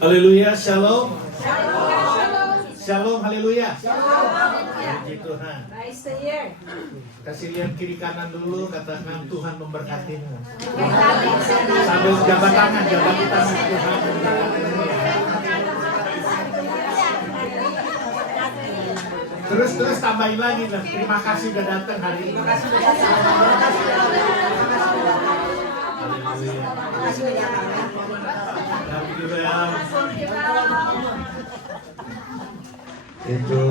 Haleluya, shalom. Shalom. Shalom, haleluya. Shalom. Puji Tuhan. Praise the year. Kasih lihat kiri kanan dulu, katakan Tuhan memberkatimu. Sambil Sambil jabat tangan Tuhan memberkatimu. Terus tambahin lagi lah. Terima kasih udah datang hari ini. Itu.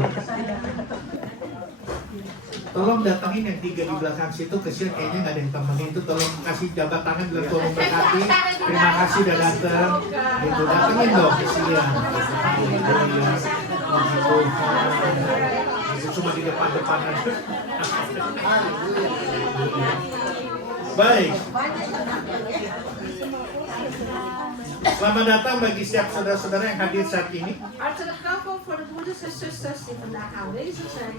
Tolong datangin yang 3 di belakang situ, kesian kayaknya nggak ada yang temenin itu. Tolong kasih jabat tangan bilang tolong berkati. Terima kasih udah datang. Gitu datangin dong kesian. Begitu. Cuma di depan aja. Baik. Selamat datang bagi setiap saudara-saudara yang hadir saat ini. Hartelijk welkom voor de broeders en zusters die vandaag aanwezig zijn.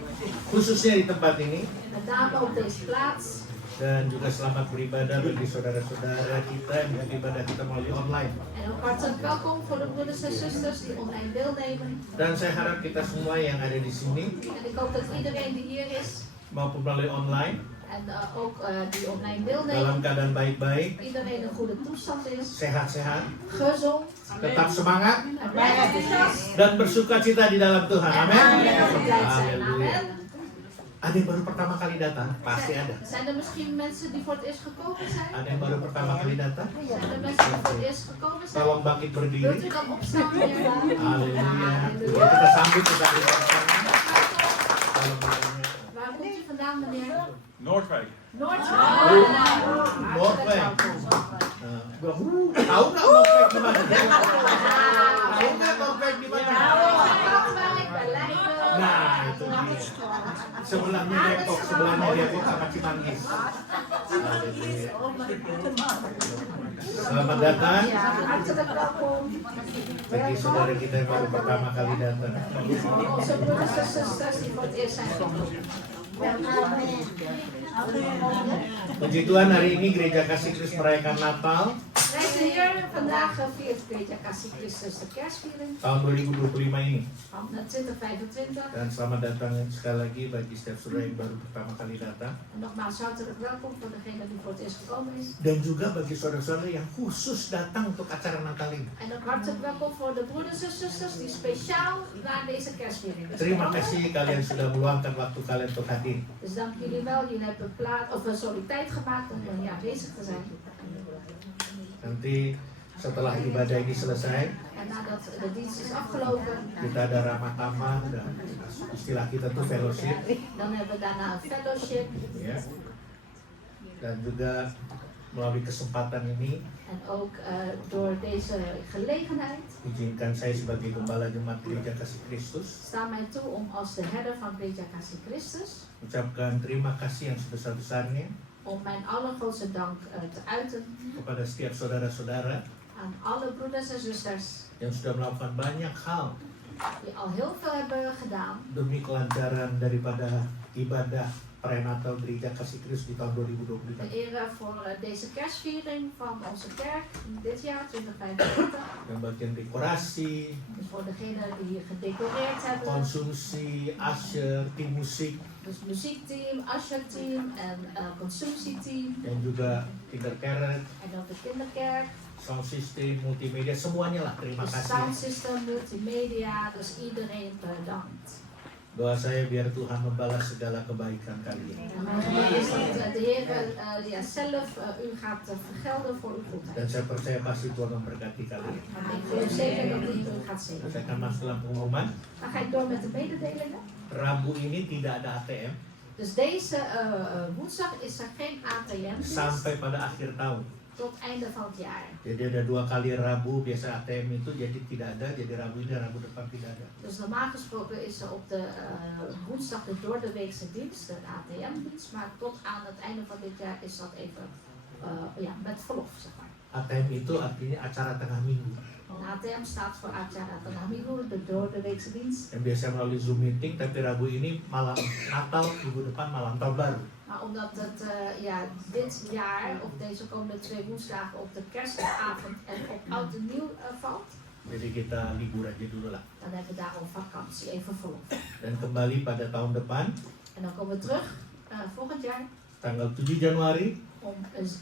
Khususnya di tempat ini. Met name op deze plaats. Dan juga selamat beribadah bagi saudara-saudara kita yang beribadah kita melalui online. En ook hartelijk welkom voor de broeders en zusters die online deelnemen. Dan saya harap kita semua yang ada di sini En ik hoop dat iedereen die hier is maupun melalui online en ook die online deelnemen, dalam keadaan baik-baik, iedereen in goede toestand is, sehat-sehat, gezond, tetap semangat en blijft enthousiast. dan bersuka cita di dalam Tuhan. Amin. Blij zijn. Haleluya. Amen. Ada yang baru pertama kali datang? Pasti ada. Zijn er misschien mensen die voor het eerst gekomen zijn? Ada yang baru pertama kali datang? Zijn er mensen die voor het eerst gekomen zijn? Tolong bangkit Wilt berdiri. u dan opstaan weer? Haleluya. Ya, kita sambut kita bersama. Waar komt u vandaan, meneer? Noordwijk. Noordwijk. Noordwijk. Tahu nggak Noordwijk di mana? Tahu nggak Noordwijk di mana? Katwijk bij Leiden. Nah, itu dia. Sebelahnya Depok sama Cimanggis. Selamat datang Ja, hartelijk welkom. bagi saudara kita yang baru pertama kali datang. Onze broeders en zusters die voor het eerst zijn gekomen. Puji Tuhan, hari ini Gereja Kasih Kristus merayakan Natal Prijs de Heer, vandaag viert Gereja Kasih Christus de kerstviering tahun 2025 ini. van 2025. Dan selamat datang sekali lagi bagi setiap saudara yang baru pertama kali datang. En nogmaals hartelijk welkom voor degene die voor het eerst gekomen is. Dan juga bagi saudara-saudara yang khusus datang untuk acara Natal ini. En ook hartelijk welkom voor de broeders en zusters die speciaal naar deze kerstviering is Terima gekomen. kasih kalian sudah meluangkan waktu kalian untuk hadir. Dus dank jullie wel, jullie hebben tijd gemaakt om hier aanwezig te zijn. Nanti setelah ibadah ini selesai, En nadat de dienst is afgelopen, kita ada ramah tamah dan istilah kita tuh fellowship, dan hebben we daarna een fellowship. ya. Dan juga melalui kesempatan ini, En ook door deze gelegenheid izinkan saya sebagai gembala jemaat Gereja Kasih Kristus staat mij toe om als de herder van Gereja Kasih Christus ucapkan terima kasih yang sebesar-besarnya om mijn allergrootste dank te uiten kepada setiap saudara-saudara aan alle broeders en zusters yang sudah melakukan banyak hal die al heel veel hebben gedaan demi kelancaran daripada ibadah prenatal Gereja Kasih Kristus di tahun 2025. ter ere voor deze kerstviering van onze kerk in dit jaar 2025. Yang bagian dekorasi, Dus voor degenen die hier gedecoreerd hebben, konsumsi, usher, tim musik, dus muziekteam, usherteam en consumptieteam dan juga kinderkerk, en ook de kinderkerk, sound system, multimedia, semuanya lah. Terima de kasih. sound system, multimedia, dus iedereen bedankt. Doa saya biar Tuhan membalas segala kebaikan kalian. En mijn gebed is dat de Heer zelf u gaat vergelden voor uw goedheid. Dan saya percaya pasti Tuhan memberkati kalian. Want ik geloof zeker dat de Heer u gaat zegenen. Saya akan masuk dalam pengumuman. Dan ga ik door met de mededelingen. Rabu ini tidak ada ATM Dus deze woensdag is er geen ATM sampai pada akhir tahun. tot einde van het jaar. Jadi ada 2 kali Rabu, biasa ATM itu jadi tidak ada, jadi Rabu ini Rabu depan tidak ada. Dus normaal gesproken is er op de woensdag de doordeweekse dienst, de ATM-dienst, maar tot aan het einde van dit jaar is dat even met verlof, zeg maar. ATM itu artinya acara tengah minggu. En ATM staat voor acara tengah minggu, de doordeweekse dienst. Yang biasa melalui Zoom meeting, tapi Rabu ini malam Natal, minggu depan malam tahun baru. Maar omdat het dit jaar op deze komende 2 woensdagen op de kerstavond en op oud en nieuw valt, Jadi kita libur aja dulu lah. Dan hebben we daarom vakantie, even verlof. Dan kembali pada tahun depan, En dan komen we terug volgend jaar tanggal 7 Januari,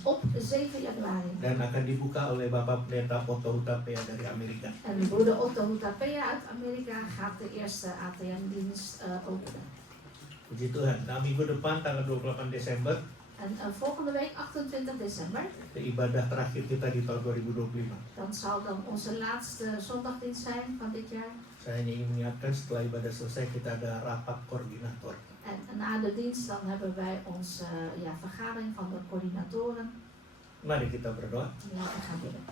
op 7 januari. dan akan dibuka oleh Bapak Pendeta Otto Hutapea dari Amerika. En broeder Otto Hutapea uit Amerika gaat de eerste ATM-dienst openen. Puji Tuhan. Nah, minggu depan tanggal 28 Desember, En volgende week, 28 december, de ibadah terakhir kita di tahun 2025. dan zal dan onze laatste zondagdienst zijn van dit jaar. Saya hanya ingin mengingatkan setelah ibadah selesai kita ada rapat koordinator. En na de dienst dan hebben wij onze vergadering van de coördinatoren. Mari kita berdoa. Laten we gaan bidden.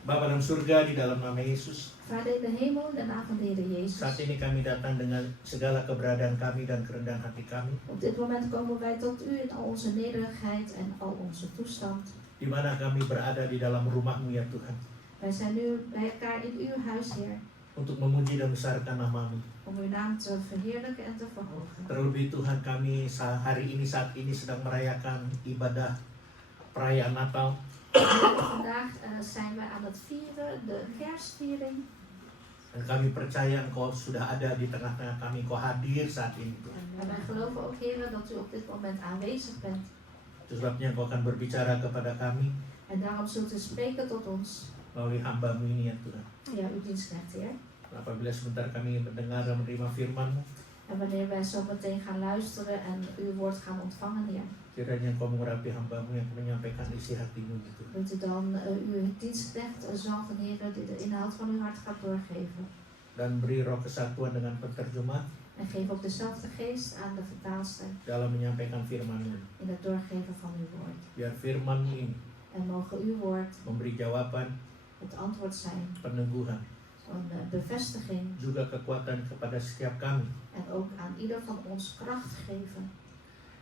Bapa dalam surga, di dalam nama Yesus, Vader in de hemel, in de naam van de Heer Jezus. saat ini kami datang dengan segala keberadaan kami dan kerendahan hati kami, Op dit moment komen wij tot u in al onze nederigheid en al onze toestand. di mana kami berada di dalam rumah-Mu ya Tuhan, Wij zijn nu bij elkaar in uw huis, Heer, untuk memuji dan besarkan nama-Mu. om uw naam te verheerlijken en te verhogen. Terlebih Tuhan, kami saat ini sedang merayakan ibadah perayaan Natal. Vandaag zijn wij aan het vieren, de kerstviering. Dan kami percaya Engkau sudah ada di tengah-tengah kami, Engkau hadir saat ini Tuhan. En wij geloven ook, Heer, dat u op dit moment aanwezig bent. Itu sebabnya Engkau akan berbicara kepada kami En daarom zult u spreken tot ons. melalui hamba-Mu ini ya Tuhan. Ja, uw dienstknecht, Heer. Apabila sebentar kami mendengar dan menerima firman-Mu, En wanneer wij zo meteen gaan luisteren en uw woord gaan ontvangen, Heer, kiranya Engkau mengurapi hamba-Mu yang menyampaikan isi hati-Mu gitu. wilt u dan uw dienstknecht zalven, Heer, die de inhoud van uw hart gaat doorgeven. Dan beri roh kesatuan dengan penterjemah En geef ook dezelfde geest aan de vertaalster dalam menyampaikan firman-Mu. in het doorgeven van uw woord. Biar firman-Mu ini En mogen uw woord memberi jawaban, het antwoord zijn, peneguhan, een bevestiging juga kekuatan kepada setiap kami en ook aan ieder van ons kracht geven.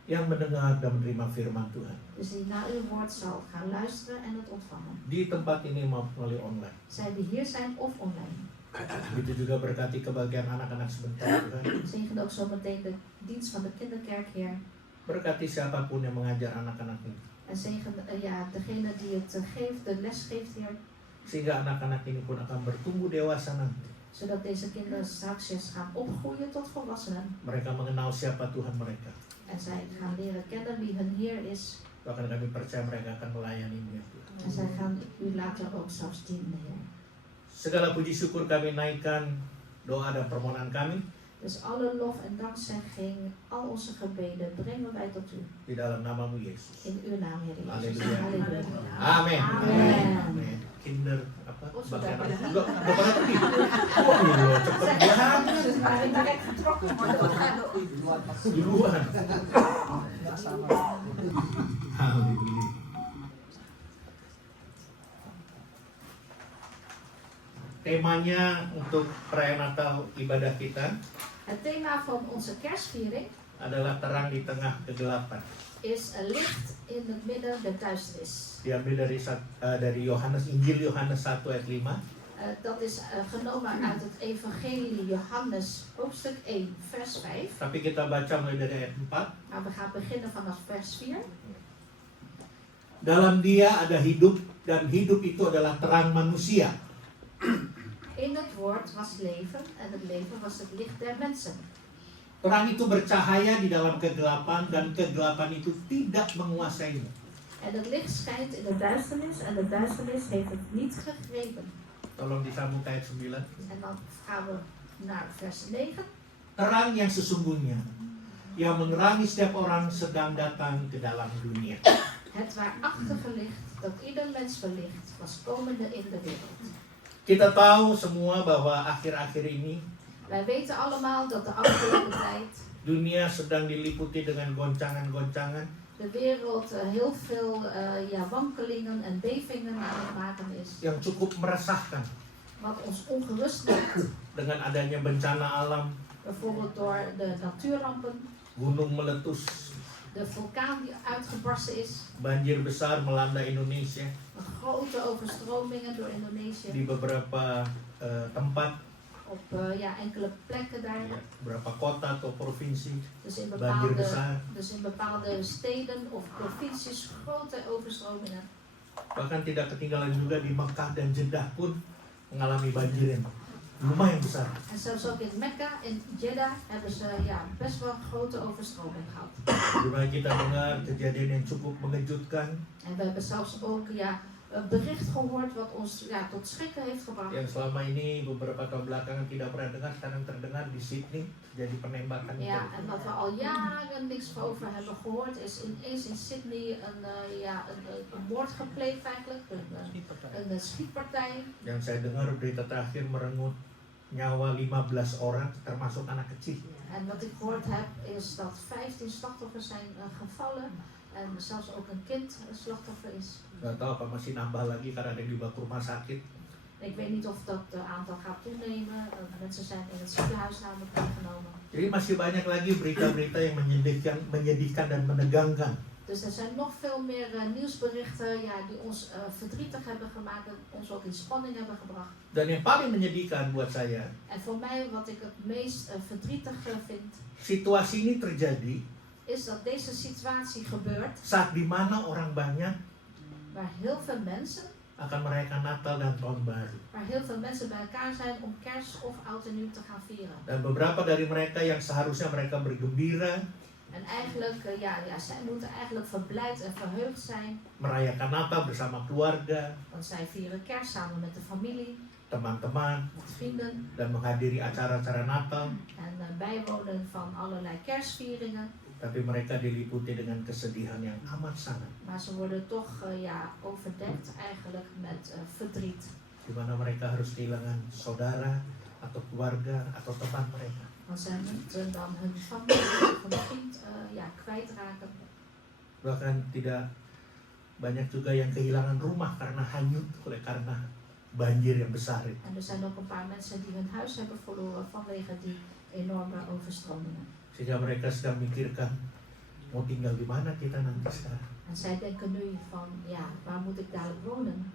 yang mendengar dan menerima firman Tuhan. Dus die naar uw woord zal gaan luisteren en het ontvangen. Di tempat ini maupun melalui online. Zij die hier zijn of online. Begitu juga berkati kebahagiaan anak-anak sebentar Tuhan. Zegen ook zo meteen de dienst van de kinderkerk, Heer. Berkati siapapun yang mengajar anak-anak ini. En zegen degene die het geeft, de les geeft, Heer. Sehingga anak-anak ini pun akan bertumbuh dewasa nanti. Zodat deze kinderen straks gaan opgroeien tot volwassenen. Mereka mengenal siapa Tuhan mereka. En zij gaan leren kennen wie hun Heer is. Bahkan kami percaya mereka akan melayani-Mu ya Tuhan. En zij gaan u later ook zelfs dienen, Heer. Segala puji syukur kami naikkan doa dan permohonan kami Dus alle lof en dankzegging, al onze gebeden brengen wij tot u. di dalam nama-Mu Yesus. In uw naam, Heer Jezus. Halleluja. Halleluja. Amin. Amin. Kinder apa? Oh, sudah Bahkan pada. enggak pada pergi. Oh iya, cepet banget. Dus maar direct vertrokken worden. Duluan. Halleluja. Temanya untuk perayaan Natal ibadah kita Het thema van onze kerstviering adalah terang di tengah kegelapan. is licht in het midden der duisternis. Diambil dari Yohanes, Injil Yohanes 1 ayat 5. Dat is genomen uit het evangelie Johannes hoofdstuk 1 vers 5. Tapi kita baca mulai dari ayat 4. Maar we gaan beginnen vanaf vers 4. Dalam Dia ada hidup dan hidup itu adalah terang manusia. In het woord was leven en het leven was het licht der mensen. Terang itu bercahaya di dalam kegelapan dan kegelapan itu tidak menguasainya. En het licht schijnt in de duisternis en de duisternis heeft het niet gegrepen. Tolong disambung ayat 9. En dan gaan we naar vers 9. Terang yang sesungguhnya yang menerangi setiap orang sedang datang ke dalam dunia. Het waarachtige licht dat ieder mens verlicht was komende in de wereld. Kita tahu semua bahwa akhir-akhir ini Wij weten allemaal dat de afgelopen tijd dunia sedang diliputi dengan goncangan-goncangan de wereld heel veel wankelingen en bevingen aan het maken is. yang cukup meresahkan Wat ons ongerust maakt. dengan adanya bencana alam, Bijvoorbeeld door de natuurrampen, gunung meletus, de vulkaan die uitgebarsten is, banjir besar melanda Indonesia grote overstromingen door Indonesië. di beberapa tempat, Op enkele plekken daar. beberapa kota atau provinsi, Dus in banjir besar. bepaalde steden of provincies grote overstromingen. Bahkan tidak ketinggalan juga di Mekah dan Jeddah pun mengalami banjir yang lumayan besar. En zelfs ook in Mekka, in Jeddah, hebben ze best wel grote overstroming gehad. Dimana kita dengar kejadian yang cukup mengejutkan En we hebben zelfs ook een bericht gehoord wat ons tot schrikken heeft gebracht. yang selama ini beberapa tahun belakangan tidak pernah dengar, sekarang terdengar di Sydney terjadi penembakan itu. Ja, en wat we al jaren niks over hebben gehoord is ineens in Sydney een moord gepleegd eigenlijk, een schietpartij. Yang saya dengar berita terakhir merenggut nyawa 15 orang termasuk anak kecil. En wat ik gehoord heb is dat 15 slachtoffers zijn gevallen en zelfs ook een kind een slachtoffer is. Nggak tahu apa masih nambah lagi karena ada yang dibawa ke rumah sakit. Ik weet niet of dat aantal gaat toenemen. Mensen zijn in het ziekenhuis namelijk meegenomen. Jadi masih banyak lagi berita-berita yang menyedihkan dan menegangkan. Dus er zijn nog veel meer nieuwsberichten die ons verdrietig hebben gemaakt en ons ook in spanning hebben gebracht. Dan yang paling menyedihkan buat saya, En voor mij wat ik het meest verdrietig vind, situasi ini terjadi is dat deze situatie gebeurt saat di mana orang banyak waar heel veel mensen, akan merayakan Natal dan Tahun Baru. waar heel veel mensen bij elkaar zijn om kerst of oud en nieuw te gaan vieren. Dan beberapa dari mereka yang seharusnya mereka bergembira, En eigenlijk, zij moeten eigenlijk verblijd en verheugd zijn, merayakan Natal bersama keluarga, want zij vieren kerst samen met de familie, teman-teman, met vrienden dan menghadiri acara-acara Natal. en bijwonen van allerlei kerstvieringen. Tapi mereka diliputi dengan kesedihan yang amat sangat. Maar ze worden toch overdekt eigenlijk met verdriet. Di mana mereka harus kehilangan saudara atau keluarga atau teman mereka. Want zij moeten dan hun familie of hun vriend kwijtraken. Bahkan tidak banyak juga yang kehilangan rumah karena hanyut karena banjir yang besar itu. En er zijn ook een paar mensen die hun huis hebben verloren vanwege die enorme overstromingen. Sehingga mereka sedang mikirkan mau tinggal di mana kita nanti sekarang. En zij denken nu van, waar moet ik dadelijk wonen?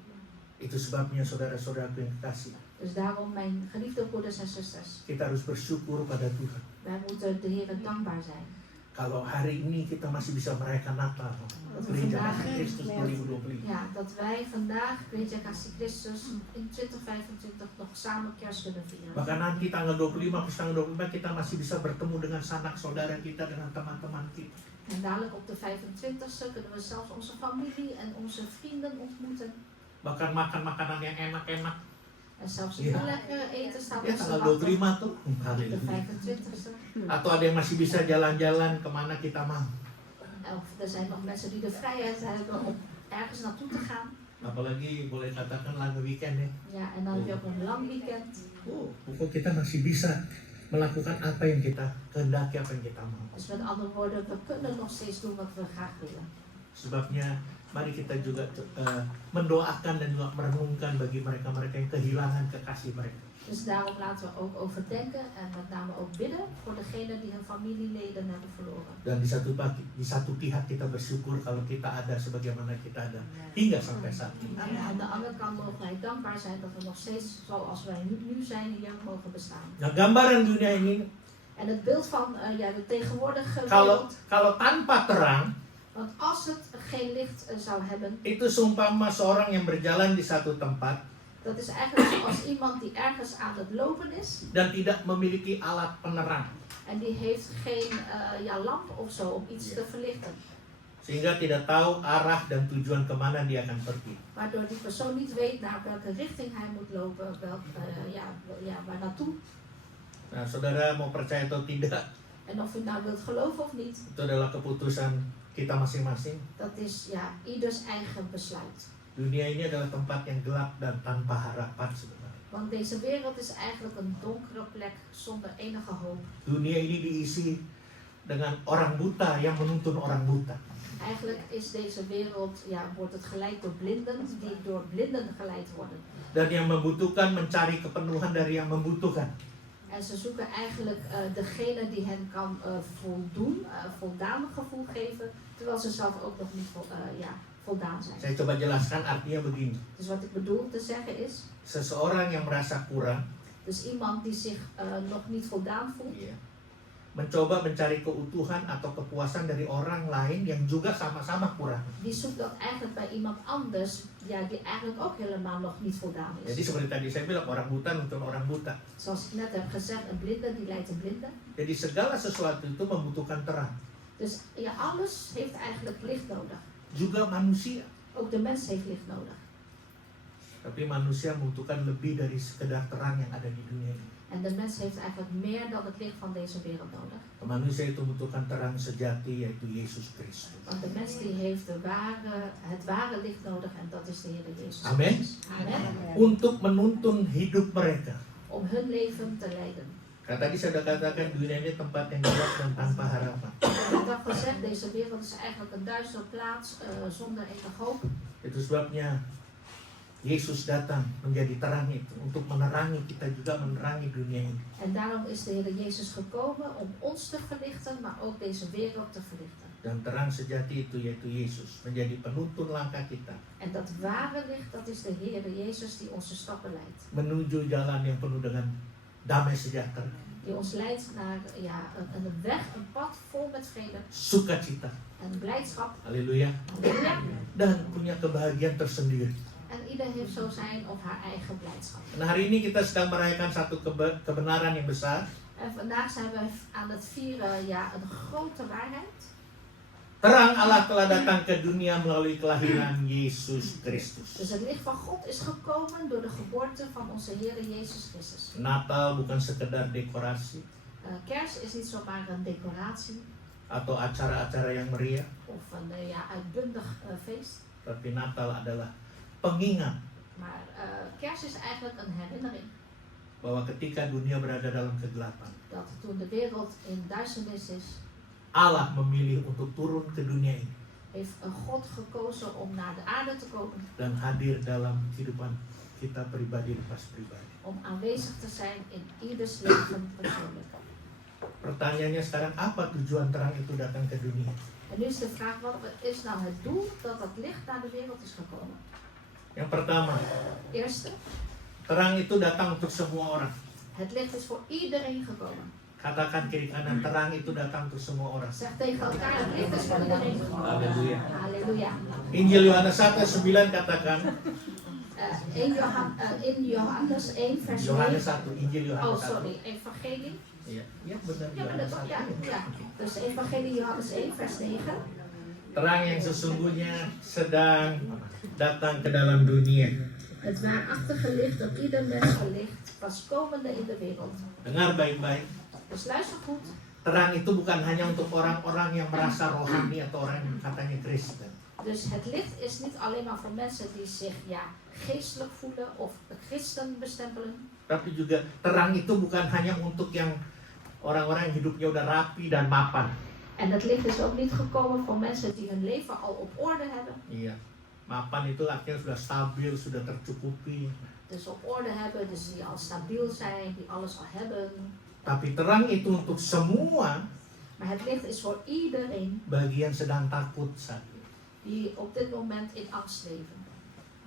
Itu sebabnya saudara-saudaraku yang kekasih, Dus daarom mijn geliefde broeders en zusters, kita harus bersyukur pada Tuhan. wij moeten de Heer dankbaar zijn. Kalau hari ini kita masih bisa merayakan Natal, Gereja Kasih Kristus 2025. Ja, dat wij vandaag, Gereja Kasih Kristus, in 2025 nog samen kerst kunnen vieren. Bahkan nanti tanggal 25 plus tanggal 25 kita masih bisa bertemu dengan sanak saudara kita, dengan teman-teman kita. En dadelijk op de 25e kunnen we zelfs onze familie en onze vrienden ontmoeten. Bahkan makan makanan yang enak-enak. En zelfs Ja. lekker eten staat Ya ons te tanggal wachten. 25 tuh. Op de Haleluya. 25e. Atau ada yang masih bisa jalan-jalan kemana kita mau. Of er zijn nog mensen die de vrijheid hebben om ergens naartoe te gaan. Apalagi boleh katakan lange weekend ya. Ja, en dan heb je ook een lang weekend. Kok kita masih bisa melakukan apa yang kita kehendaki, apa yang kita mau. Dus met andere woorden, we kunnen nog steeds doen wat we graag willen. Sebabnya mari kita juga mendoakan dan juga merenungkan bagi mereka-mereka yang kehilangan kekasih mereka. Dus daarom laten we ook overdenken en met name ook bidden voor degenen die hun familieleden hebben verloren. Dan di satu pihak kita bersyukur kalau kita ada sebagaimana kita ada hingga sampai saat ini. En aan de andere kant mogen wij dankbaar zijn dat we nog steeds zoals wij nu zijn hier mogen bestaan. Nah, gambaran dunia ini En het beeld van de tegenwoordige kalau wereld, tanpa terang want als het geen licht zou hebben, itu seumpama seorang yang berjalan di satu tempat dat is eigenlijk zoals iemand die ergens aan het lopen is dan tidak memiliki alat penerang en die heeft geen lamp of zo om iets te verlichten. sehingga tidak tahu arah dan tujuan kemana dia akan pergi. Waardoor die persoon niet weet naar welke richting hij moet lopen, waar naartoe. Nah, saudara mau percaya atau tidak, En of u nou wilt geloven of niet, itu adalah keputusan kita masing-masing. dat is ieders eigen besluit. Dunia ini adalah tempat yang gelap dan tanpa harapan sebenarnya. Want deze wereld is eigenlijk een donkere plek zonder enige hoop. Dunia ini diisi dengan orang buta yang menuntun orang buta. Eigenlijk is deze wereld, wordt het geleid door blinden die door blinden geleid worden. Dan yang membutuhkan mencari kepenuhan dari yang membutuhkan. En ze zoeken eigenlijk degene die hen kan voldaan gevoel geven, terwijl ze zelf ook nog niet voldaan zijn. Saya coba jelaskan artinya begini. Dus wat ik bedoel te zeggen is, Seseorang yang merasa kurang, dus iemand die zich nog niet voldaan voelt, mencoba mencari keutuhan atau kepuasan dari orang lain yang juga sama-sama kurang. Die zoekt dat eigenlijk bij iemand anders, ja, die eigenlijk ook helemaal nog niet voldaan Jadi is. seperti tadi saya bilang, orang buta nuntun orang buta. Zoals ik net heb gezegd, een blinde die leidt een blinde. Jadi segala sesuatu itu membutuhkan terang. Dus ja, alles heeft eigenlijk licht nodig. Juga manusia. Ook de mens heeft licht nodig. Tapi manusia membutuhkan lebih dari sekedar terang yang ada di dunia ini. En de mens heeft eigenlijk meer dan het licht van deze wereld nodig. Manusia itu membutuhkan terang sejati, yaitu Yesus Kristus. Want de mens die heeft het ware licht nodig en dat is de Heer Jezus. Amen. Amen. Untuk menuntun hidup mereka. Om hun leven te leiden. Karena tadi saya sudah katakan dunia ini tempat yang gelap dan tanpa harapan. Ik heb gezegd, deze wereld is eigenlijk een duistere plaats zonder enig hoop. Itu sebabnya Yesus datang menjadi terang itu untuk menerangi kita juga menerangi dunia ini. En daarom is de Heer Jezus gekomen om ons te verlichten, maar ook deze wereld te verlichten. Dan terang sejati itu yaitu Yesus menjadi penuntun langkah kita En dat ware licht, dat is de Heer Jezus die onze stappen leidt. menuju jalan yang penuh dengan damai sejahtera, Die ons leidt naar een weg, een pad vol met vrede sukacita, en blijdschap. haleluya, Halleluja. dan punya kebahagiaan tersendiri. En ieder heeft zo zijn of haar eigen blijdschap. Nah, hari ini kita sedang merayakan satu kebenaran yang besar. En vandaag zijn we aan het vieren een grote waarheid. Terang Allah telah datang ke dunia melalui kelahiran Yesus Kristus. Dus het licht van God is gekomen door de geboorte van onze Heer Jezus Christus. Natal bukan sekedar dekorasi Kerst is niet zomaar een decoratie atau acara-acara yang meriah, of een uitbundig feest. tapi Natal adalah pengingat Maar kerst is eigenlijk een herinnering bahwa ketika dunia berada dalam kegelapan, dat toen de wereld in duisternis is, Allah memilih untuk turun ke dunia ini heeft God gekozen om naar de aarde te komen. dan hadir dalam kehidupan kita pribadi lepas pribadi. Om aanwezig te zijn in ieders leven persoonlijk. Pertanyaannya sekarang, apa tujuan terang itu datang ke dunia? En nu is de vraag, wat is nou het doel dat het licht naar de wereld is gekomen? Yang pertama, Eerste, terang itu datang untuk semua orang. het licht is voor iedereen gekomen. Katakan kiri kanan, terang itu datang untuk semua orang. Zeg tegen elkaar, het licht is voor iedereen gekomen. Halleluja. Halleluja. Injil Yohanes 1:9 katakan, In Johannes 1 vers 9. Yohanes 1, Injil Yohanes 1. Oh, sorry, Evangelie. Iya, ya benar. Ja, benar toch? Ja. Dus Evangelie Johannes 1 vers 9. Terang yang sesungguhnya sedang datang ke dalam dunia. Het waarachtige licht dat ieder mens verlicht, was komende in de wereld. Dengar baik-baik. Dus luister goed. Terang itu bukan hanya untuk orang-orang yang merasa rohani atau orang yang katanya Kristen. Dus het licht is niet alleen maar voor mensen die zich geestelijk voelen of christen bestempelen. Tapi juga terang itu bukan hanya untuk yang orang-orang yang hidupnya udah rapi dan mapan. En het licht is ook niet gekomen voor mensen die hun leven al op orde hebben. Iya. Mapan itu artinya sudah stabil, sudah tercukupi. Dus op orde hebben, dus die al stabiel zijn, die alles al hebben. Tapi terang itu untuk semua Maar het licht is voor iedereen bagi yang sedang takut saat ini. die op dit moment in angst leven.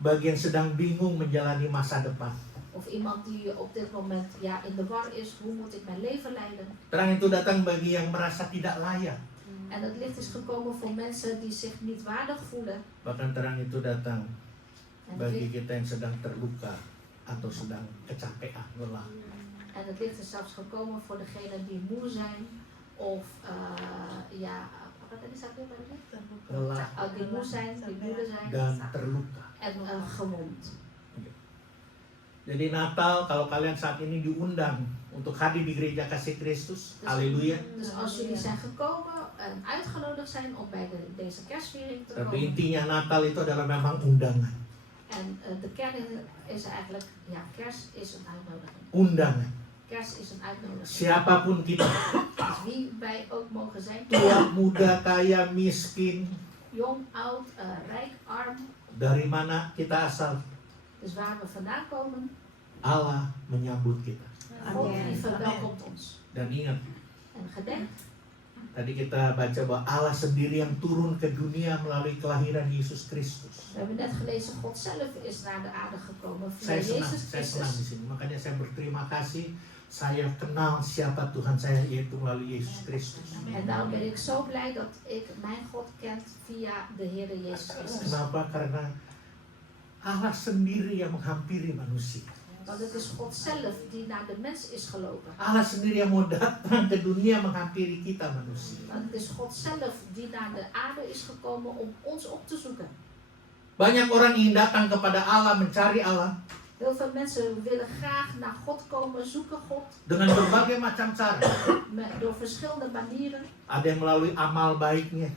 Bagi yang sedang bingung menjalani masa depan. Of iemand die op dit moment in de war is, hoe moet ik mijn leven leiden? Terang itu datang bagi yang merasa tidak layak. En het licht is gekomen voor mensen die zich niet waardig voelen. Bahkan terang itu datang En het bagi licht, kita yang sedang terluka atau sedang kecapean, lelah. en het licht is zelfs gekomen voor degenen die moe zijn of wat tadi satu apa tadi? Lelah Die moe zijn, die moede zijn dan terluka. en gewond. Jadi Natal, kalau kalian saat ini diundang untuk hadir di gereja kasih Kristus, haleluya. Dus als jullie zijn gekomen en uitgenodigd zijn om bij deze kerstviering te Tapi komen. intinya Natal itu adalah memang undangan. En de kern is eigenlijk, kerst is een uitnodiging. Undangan. Kerst is een uitnodiging. Siapapun kita, Dus wie wij ook mogen zijn. tua, muda, kaya, miskin, Jong, oud, rijk, arm. dari mana kita asal, Dus waar we vandaan komen, Allah menyambut kita. God die verwelkomt ons. Dan ingat, En gedenk, Tadi kita baca bahwa Allah sendiri yang turun ke dunia melalui kelahiran Yesus Kristus. We hebben net gelezen, God zelf is naar de aarde gekomen via Saya senang Jezus di Christus. sini. Makanya saya berterima kasih. Saya kenal siapa Tuhan saya, yaitu melalui Yesus Kristus. En daarom ben ik zo blij dat ik mijn God kent via de Heer Jezus Christus. Kenapa? Karena Allah sendiri yang menghampiri manusia. Want het is God zelf die naar de mens is gelopen. Allah sendiri yang mau datang ke dunia menghampiri kita manusia. Want het is God zelf die naar de aarde is gekomen om ons op te zoeken. Banyak orang ingin datang kepada Allah, mencari Allah Heel veel mensen willen graag naar God komen, zoeken God dengan berbagai macam cara. door verschillende manieren. Ada yang melalui amal baiknya,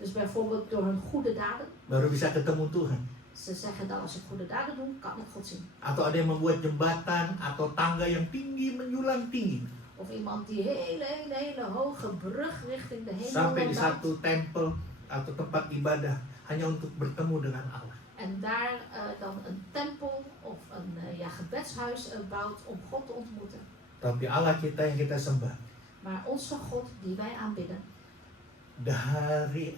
Dus bijvoorbeeld door hun goede daden. baru bisa ketemu Tuhan. Ze zeggen dan als ik goede daden doe, kan ik God zien. Atau ada yang membuat jembatan atau tangga yang tinggi menjulang tinggi. Of iemand die hele hoge brug richting de hemel Sampai di bouwt. satu tempel atau tempat ibadah hanya untuk bertemu dengan Allah. En daar dan een tempel of een gebedshuis bouwt om God te ontmoeten. Tapi Allah kita yang kita sembah, Maar onze God die wij aanbidden, dari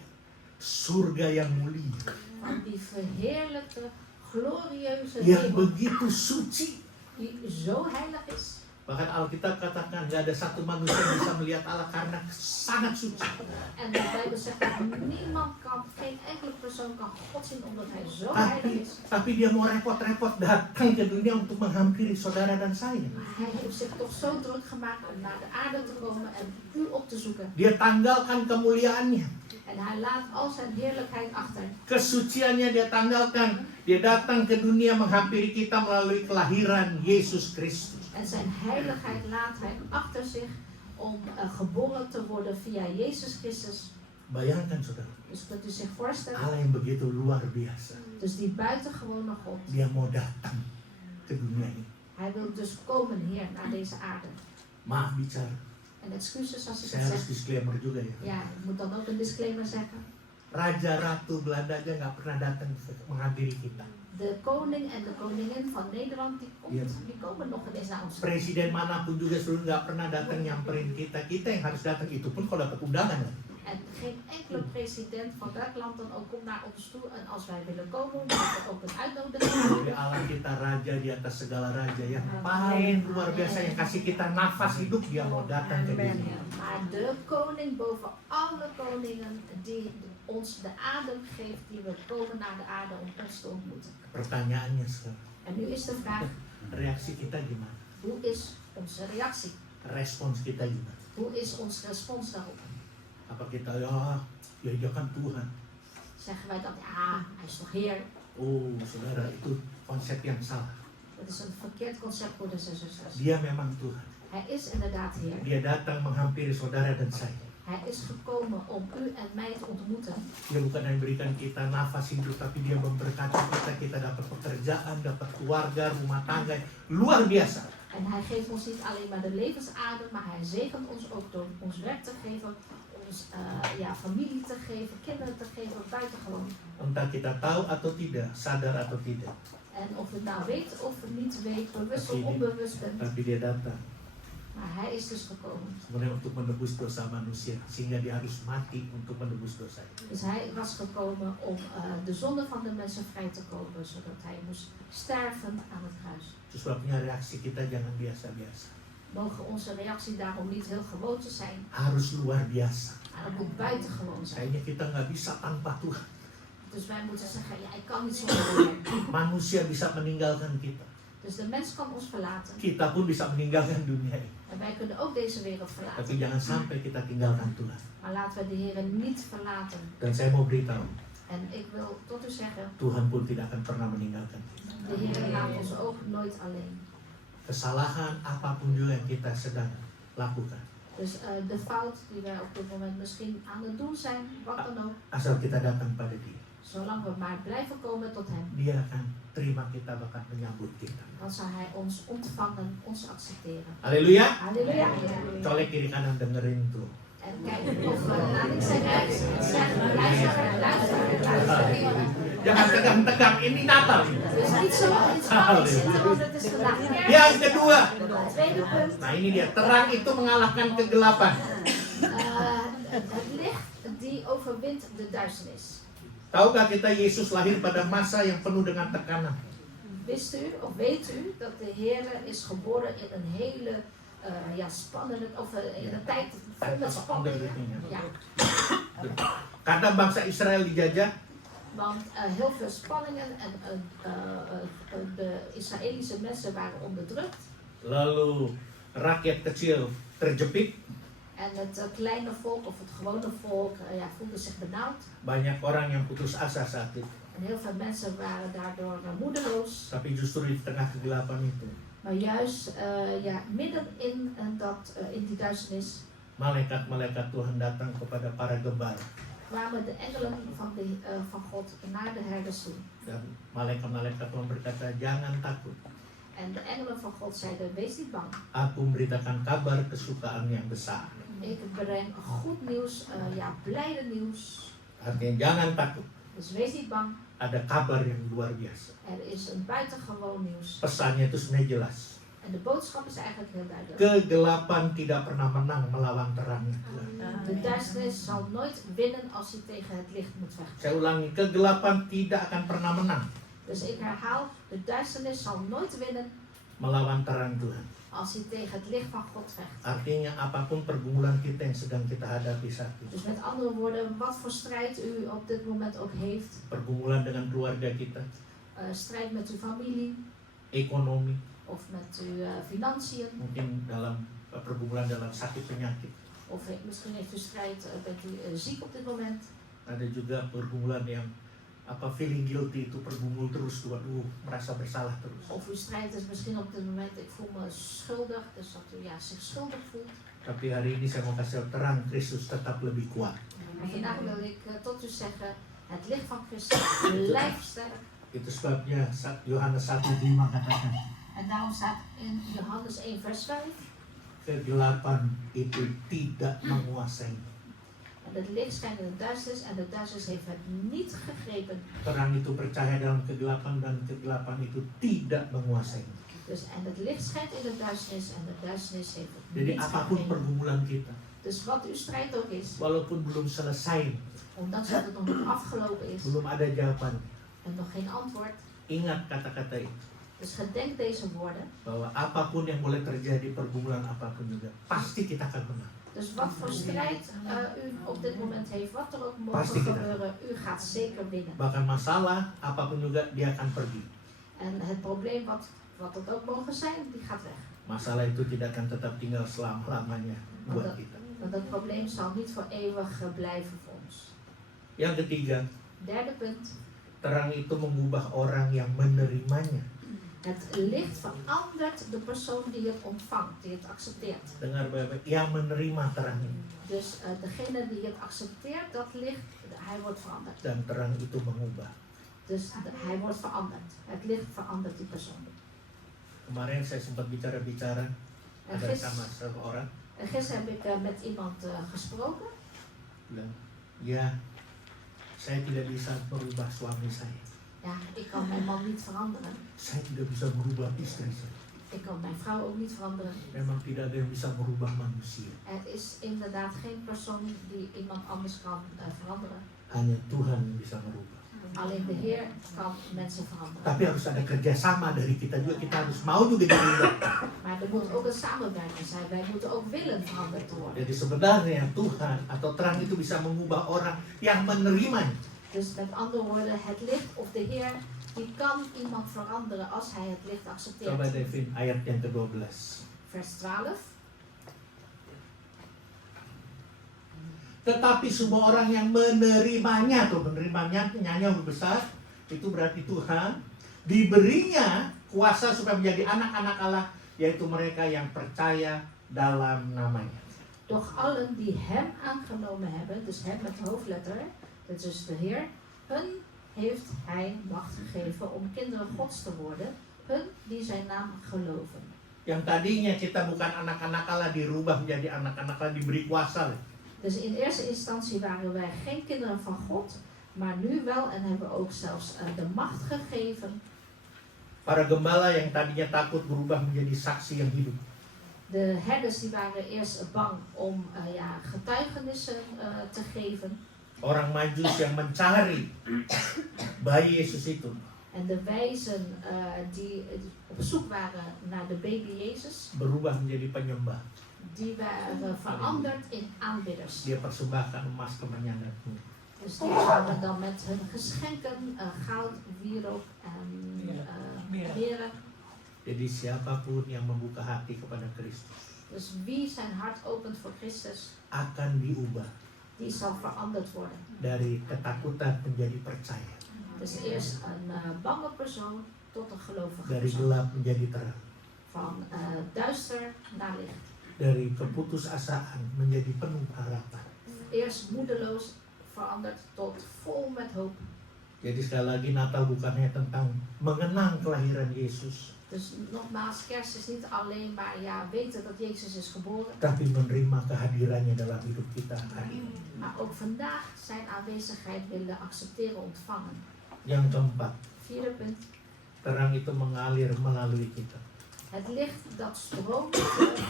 surga yang mulia, van die verheerlijkte, glorieuze yang hemel, begitu suci. die zo heilig is. Bahkan Alkitab katakan nggak ada satu manusia yang bisa melihat Allah karena sangat suci. En de Bijbel zegt dat niemand kan, geen enkele persoon kan God zien omdat hij zo heilig is. Tapi dia mau repot-repot datang ke dunia untuk menghampiri saudara dan saya. Maar hij heeft zich toch zo druk gemaakt om naar de aarde te komen en u op te zoeken. Dia tanggalkan kemuliaannya, En hij laat al zijn heerlijkheid achter. kesuciannya dia tanggalkan. Dia datang ke dunia menghampiri kita melalui kelahiran Yesus Kristus. En zijn heiligheid laat hij achter zich om geboren te worden via Jezus Christus. Bayangkan saudara, Dus kunt u zich voorstellen. Allah yang begitu luar biasa. Dus die buitengewone God. Dia mau datang ke dunia ini. Hij wil dus komen hier naar deze aarde. Maaf bicara, En excuses als ik saya het harus zeg. disclaimer juga ya. Ja, ik moet dan ook een disclaimer zeggen. Raja Ratu Belanda aja nggak pernah datang menghadiri kita. De koning en de koningin van Nederland die komen nog eens naar ons. Presiden manapun juga seluruh nggak pernah datang nyamperin kita. Kita yang harus datang, itu pun kalau dapat undangan. En geen enkele president van welk land dan ook komt naar ons toe. En als wij willen komen, moeten we ook een uitnodiging. Jadi Allah kita raja di atas segala raja, yang paling luar biasa, yang kasih kita nafas hidup, dia mau datang ke dunia. Maar de koning boven alle koningen die ons de adem geeft, die we komen naar de aarde om ons te ontmoeten. Pertanyaannya sekarang, En nu is de vraag, reaksi kita gimana? hoe is onze reactie? Respons kita gimana? Hoe is ons respons daarop? Apa kita ya dia kan Tuhan? Zeggen wij dat, ja, hij is toch Heer? Oh saudara, itu konsep yang salah. Dat is een verkeerd concept voor de zusters. Dia memang Tuhan. Hij is inderdaad Heer. Dia datang menghampiri saudara dan saya. Hij is gekomen om u en mij te ontmoeten. Dia bukan hanya memberikan kita nafas hidup, tapi dia memberkati kita. Kita dapat pekerjaan, dapat keluarga, rumah tangga. Luar biasa. En hij geeft ons niet alleen maar de levensadem, maar hij zegent ons ook door ons werk te geven, ons familie te geven, kinderen te geven, buitengewoon. Entah kita tahu atau tidak, sadar atau tidak. En of het nou weet of het niet weet, bewust of onbewust bent, Tapi dia datang maar hij is dus gekomen. sebenarnya untuk menebus dosa manusia, sehingga dia harus mati untuk menebus dosa. Dus hij was gekomen om de zonde van de mensen vrij te kopen, zodat hij moest sterven aan het kruis. Sebabnya reaksi kita jangan biasa-biasa, Mogen onze reactie daarom niet heel gewoon te zijn, harus luar biasa. maar het moet buitengewoon zijn. Kayaknya kita nggak bisa tanpa Tuhan. Dus wij moeten zeggen, ja, ik kan niet zonder Heer. Manusia bisa meninggalkan kita, Dus de mens kan ons verlaten. kita pun bisa meninggalkan dunia ini. En wij kunnen ook deze wereld verlaten. Tapi jangan sampai kita tinggalkan Tuhan. Maar laten we de Heer niet verlaten. Dan saya mau beritahu, En ik wil tot u zeggen, Tuhan pun tidak akan pernah meninggalkan kita. de Heer laat ons ook nooit alleen. Kesalahan apapun juga yang kita sedang lakukan, Dus de fout die wij op dit moment misschien aan het doen zijn, wat dan ook. asal kita datang pada Dia, Zolang we maar blijven komen tot Hem, Dia akan terima kita, bahkan menyambut kita. dan zal Hij ons ontvangen, ons accepteren. Haleluya. Halleluja. Colek kiri kanan, dengerin tuh. En kijk of laat ik zeggen, luister. Jangan tegang-tegang, ini Natal. Dus niet zo in spanning zitten, want het is vandaag kerst. Yang kedua, Tweede punt. nah ini dia, terang itu mengalahkan kegelapan. Het licht die overwint de duisternis. Tahukah kita Yesus lahir pada masa yang penuh dengan tekanan? Wist u of weet u dat de Heer is geboren in een hele spannende, of in een tijd vol met spanningen? Ja. Karena bangsa Israel dijajah, Want heel veel spanningen en de Israëlische mensen waren onderdrukt. lalu rakyat kecil terjepit, En het kleine volk of het gewone volk voelde zich benauwd. banyak orang yang putus asa saat itu. En heel veel mensen waren daardoor moedeloos. Tapi justru di tengah kegelapan itu, Maar juist midden in die duisternis malaikat-malaikat Tuhan datang kepada para gembala. kwamen de engelen van God naar de herders toe. Dan malaikat-malaikat Tuhan berkata, jangan takut. En de engelen van God zeiden, wees niet bang. Aku memberitakan kabar kesukaan yang besar. Ik breng goed nieuws, blijde nieuws. Artinya jangan takut. Dus wees niet bang. Ada kabar yang luar biasa. Er is een buitengewoon nieuws. Pesannya itu sebenarnya jelas. En de boodschap is eigenlijk heel duidelijk. Kegelapan tidak pernah menang melawan terangnya. De duisternis zal nooit winnen als hij tegen het licht moet vechten. Saya ulangi, kegelapan tidak akan pernah menang Dus ik herhaal, de duisternis zal nooit winnen melawan terang Tuhan. als hij tegen het licht van God vecht. Artinya apapun pergumulan kita yang sedang kita hadapi saat ini. Dus met andere woorden, wat voor strijd u op dit moment ook heeft. Pergumulan dengan keluarga kita, Strijd met uw familie ekonomi, of met uw financiën. mungkin dalam pergumulan dalam sakit penyakit. Of misschien heeft u strijd, bent u ziek op dit moment. Ada juga pergumulan yang feeling guilty, itu pergumul terus, waduh, merasa bersalah terus. Of uw strijd is misschien op dit moment, ik voel me schuldig, dus dat u zich schuldig voelt. Tapi hari ini saya mau kasih terang, Kristus tetap lebih kuat. Maar vandaag wil ik tot u zeggen, het licht van Christus blijft sterk. Itu sebabnya Yohanes 1:5 katakan, En daarom staat in Johannes 1 vers 5. kegelapan itu tidak menguasai. En het licht schijnt in de duisternis en de duisternis heeft het niet gegrepen. Terang itu percaya dalam kegelapan dan kegelapan itu tidak menguasai. Dus en het licht schijnt in de duisternis en de duisternis heeft het Jadi niet apapun gegrepen. pergumulan kita, Dus wat uw strijd ook is, walaupun belum selesai, ondanks dat het nog niet afgelopen is belum ada jawaban, en nog geen antwoord. ingat kata-kata itu. Dus gedenk deze woorden. Bahwa apapun yang boleh terjadi, pergumulan apapun juga, pasti kita akan menang. Dus wat voor strijd u op dit moment heeft, wat er ook mogen Pasti kita. gebeuren, u gaat zeker winnen. Bahkan masalah apapun juga dia akan pergi. En het probleem, wat het ook mogen zijn, die gaat weg. Masalah itu tidak akan tetap tinggal selama-lamanya buat kita. Want dat probleem zal niet voor eeuwig blijven voor ons. Yang ketiga, Derde punt. terang itu mengubah orang yang menerimanya. Het licht verandert de persoon die het ontvangt, die het accepteert. Dengar baik-baik, yang menerima terang ini. Dus degene die het accepteert, dat licht, hij wordt veranderd. Dan terang itu mengubah. Dus hij wordt veranderd. Het licht verandert die persoon. Kemarin saya sempat bicara-bicara En ada sama satu orang gisteren heb ik met iemand gesproken. bilang, ya saya tidak bisa merubah suami saya. Ja, ik kan mijn man niet veranderen. Saya tidak bisa merubah istri saya. Ik kan mijn vrouw ook niet veranderen. Memang tidak ada yang bisa merubah manusia. Er is inderdaad geen persoon die iemand anders kan veranderen. Hanya Tuhan yang bisa merubah. Alleen de Heer kan mensen veranderen. Tapi harus ada kerjasama dari kita juga. Kita harus mau juga dirubah. Maar er moet ook een samenwerking zijn. Wij moeten ook willen veranderd worden. Jadi sebenarnya Tuhan atau terang itu bisa mengubah orang yang menerimanya. Dus met andere woorden, het licht of de Heer, die kan iemand veranderen als hij het licht accepteert. Coba Devin ayat yang ke-12. Vers 12. Tetapi semua orang yang menerimanya, tuh menerimanya nyanyi yang besar, itu berarti Tuhan diberinya kuasa supaya menjadi anak-anak Allah, yaitu mereka yang percaya dalam namanya. Doch allen die hem aangenomen hebben, dus hem met hoofdletter, dat is de Heer, hun heeft hij macht gegeven om kinderen Gods te worden, hun die zijn naam geloven. Yang tadinya kita bukan anak-anak Allah dirubah menjadi anak-anak Allah, diberi kuasa. Dus in eerste instantie waren wij geen kinderen van God, maar nu wel en hebben ook zelfs de macht gegeven. Para gembala yang tadinya takut berubah menjadi saksi yang hidup. De herders die waren eerst bang om getuigenissen te geven. Orang Majus yang mencari bayi Yesus itu En de wijzen die op zoek waren naar de baby Jezus, berubah menjadi penyembah. die waren veranderd in aanbidders. Dia persembahkan emas ke penyandang. Dus die kwamen dan met hun geschenken, goud, wierook en meren. Jadi siapapun yang membuka hati kepada Kristus Dus wie zijn hart opent voor Christus, akan diubah die zal veranderd worden. dari ketakutan menjadi percaya, Dus eerst een bange persoon tot een gelovige dari persoon. gelap menjadi terang, Van duister naar licht. dari keputusasaan menjadi penuh harapan. Eerst moedeloos veranderd tot vol met hoop. Jadi sekali lagi Natal bukannya tentang mengenang kelahiran Yesus, Dus nogmaals, kerst is niet alleen maar weten dat Jezus is geboren. tapi menerima kehadirannya dalam hidup kita hari ini. Maar ook vandaag zijn aanwezigheid willen accepteren, ontvangen. Yang keempat, Vierde punt. terang itu mengalir melalui kita. Het licht dat stroomt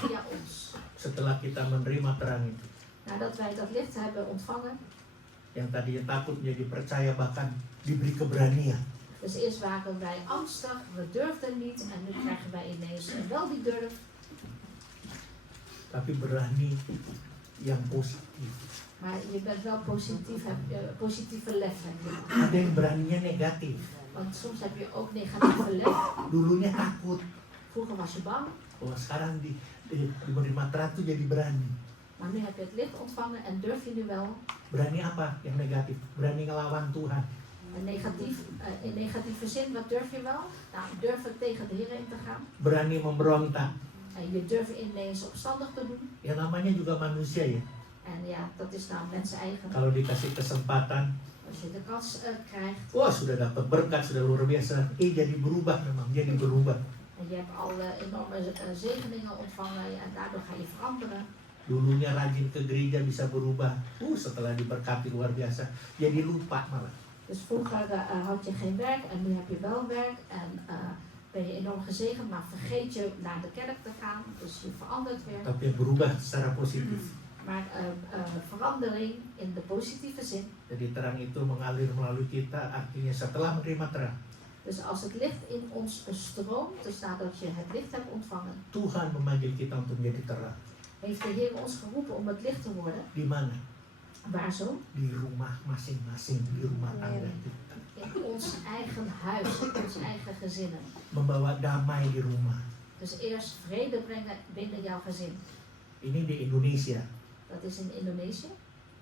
via ons. Setelah kita menerima terang itu, Nadat wij dat licht hebben ontvangen. yang tadinya takut menjadi percaya, bahkan diberi keberanian. Dus eerst waren wij angstig, we durfden niet. En nu krijgen wij ineens wel die durf. Tapi berani yang positif. Maar je bent wel positief, positieve lef. Heb je. Ada yang beraninya negatif. Want soms heb je ook negatieve lef. Dulunya takut, Vroeger was je bang. oh sekarang diberi terang tuh jadi berani. Maar nu heb je het licht ontvangen en durf je nu wel. Berani apa? Yang negatif. Berani ngelawan Tuhan. In negatieve zin, wat durf je wel? Nou, durven tegen de Heer in te gaan. Berani memberontak. En je durft ineens opstandig te doen. Ya namanya juga manusia ya. En ja, dat is nou mensen eigen. Kalau dikasih kesempatan, Als je de kans krijgt wah sudah dapat berkat, sudah luar biasa. Jadi berubah memang, jadi berubah. en je hebt al enorme zegeningen ontvangen en daardoor ga je veranderen. Dulunya rajin ke gereja bisa berubah. Setelah diberkati luar biasa, jadi lupa malah. Dus vroeger had je geen werk en nu heb je wel werk en ben je enorm gezegend, maar vergeet je naar de kerk te gaan. Dus je verandert weer. Tapi berubah secara positif. Maar verandering in de positieve zin. Jadi terang itu mengalir melalui kita, artinya setelah menerima terang, Dus als het licht in ons stroomt, dus nadat je het licht hebt ontvangen, Tuhan memanggil kita untuk menjadi terang. heeft de Heer ons geroepen om het licht te worden. Di mana? Waar zo? Di rumah masing-masing, di rumah tangga kita. In ons eigen huis, in ons eigen gezinnen. Membawa damai di rumah. Dus eerst vrede brengen binnen jouw gezin. Ini di Indonesia. Dat is in Indonesië.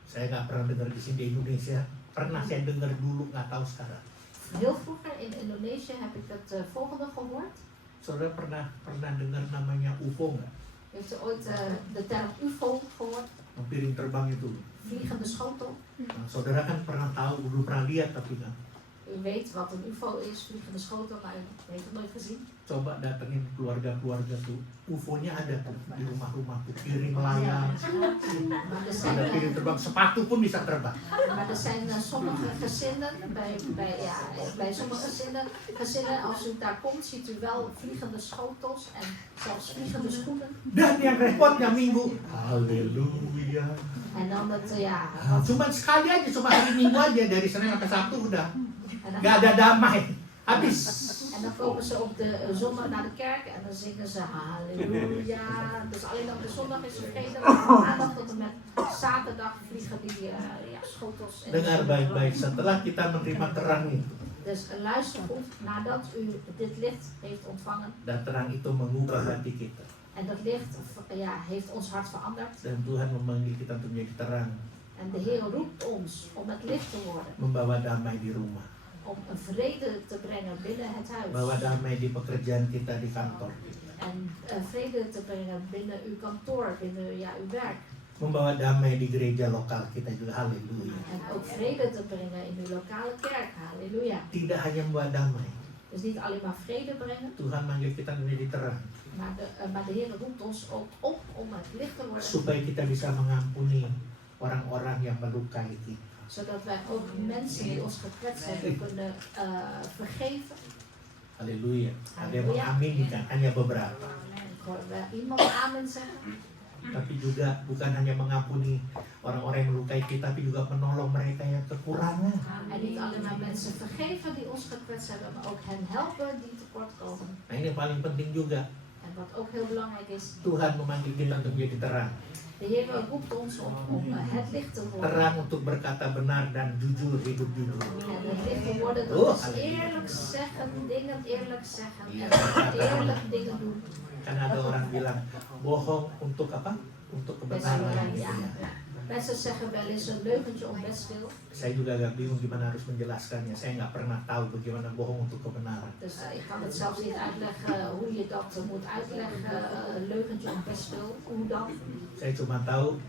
Saya nggak pernah dengar di sini di Indonesia. Pernah saya dengar dulu, nggak tahu sekarang. Heel vroeger in Indonesië heb ik het volgende gehoord. Saudara pernah dengar namanya UFO nggak? Heeft u ooit de term UFO gehoord? Piring terbang itu. Vliegende schotel. Nah, saudara kan pernah tahu, belum pernah lihat tapi kan. U weet wat een UFO is, vliegende schotel, maar u heeft het nooit gezien. Coba datengin keluarga-keluarga tuh. UFO-nya ada tuh di rumah-rumah tuh. Piring melayang. Maar er Ada zijn, piring terbang, sepatu pun bisa terbang. maar er zijn sommige gezinnen, bij sommige gezinnen, als u daar komt, ziet u wel vliegende schotels en zelfs vliegende schoenen. Dan yang repotnya Minggu. Haleluya. En dan het, Cuma sekali aja, cuma hari Minggu aja. Dari Senin sampai Sabtu udah. en dan, Gak ada damai. Habis. en dan komen ze op de zondag naar de kerk en dan zingen ze halleluja. Dus alleen op de zondag is vrede, maar van maandag tot en met zaterdag vliegen die schotels. Dengar baik-baik, setelah kita menerima terang itu, Dus luister goed, nadat u dit licht heeft ontvangen. dan terang itu mengubah hati kita. En dat licht heeft ons hart veranderd. Dan Tuhan memanggil kita untuk menjadi terang, En de Heer roept ons om het licht te worden. membawa damai di rumah, Om een vrede te brengen binnen het bawa huis. damai di pekerjaan kita di kantor, En vrede te brengen binnen uw kantoor, binnen uw werk. membawa damai di gereja lokal kita juga. Haleluya. En ook vrede te brengen in uw lokale kerk. Halleluja. Tidak hanya membawa damai, Dus niet alleen maar vrede brengen, Tuhan manggil kita menjadi terang, maar de Heer roept ons ook op om het licht te worden. supaya kita bisa mengampuni orang-orang yang melukai kita. Zodat wij ook mensen die ons gekwetst hebben kunnen vergeven. Haleluya. Ada yang mengamini kan? Hanya beberapa. hoorde iemand amen zeggen. Tapi juga bukan hanya mengampuni orang-orang yang melukai kita, tapi juga menolong mereka yang kekurangan. En niet alleen maar mensen vergeven die ons gekwetst hebben, maar ook hen helpen die tekort komen. Nah, ini yang paling penting juga. En wat ook heel belangrijk is, Tuhan memanggil kita untuk menjadi terang. de Heer roept ons om het licht te worden. Terang untuk berkata benar dan jujur, hidup jujur. En het licht te worden, dat is eerlijk zeggen, dingen eerlijk zeggen en eerlijk dingen doen. Karena ada orang bilang bohong untuk apa? Untuk kebenaran. Ja. Mensen zeggen wel eens een leugentje om bestwil. Saya juga agak bingung gimana harus menjelaskannya. Saya nggak pernah tahu bagaimana bohong untuk kebenaran. Dus ik kan het zelfs niet uitleggen hoe je dat moet uitleggen. Een leugentje om bestwil, hoe dan? Saya cuma tahu,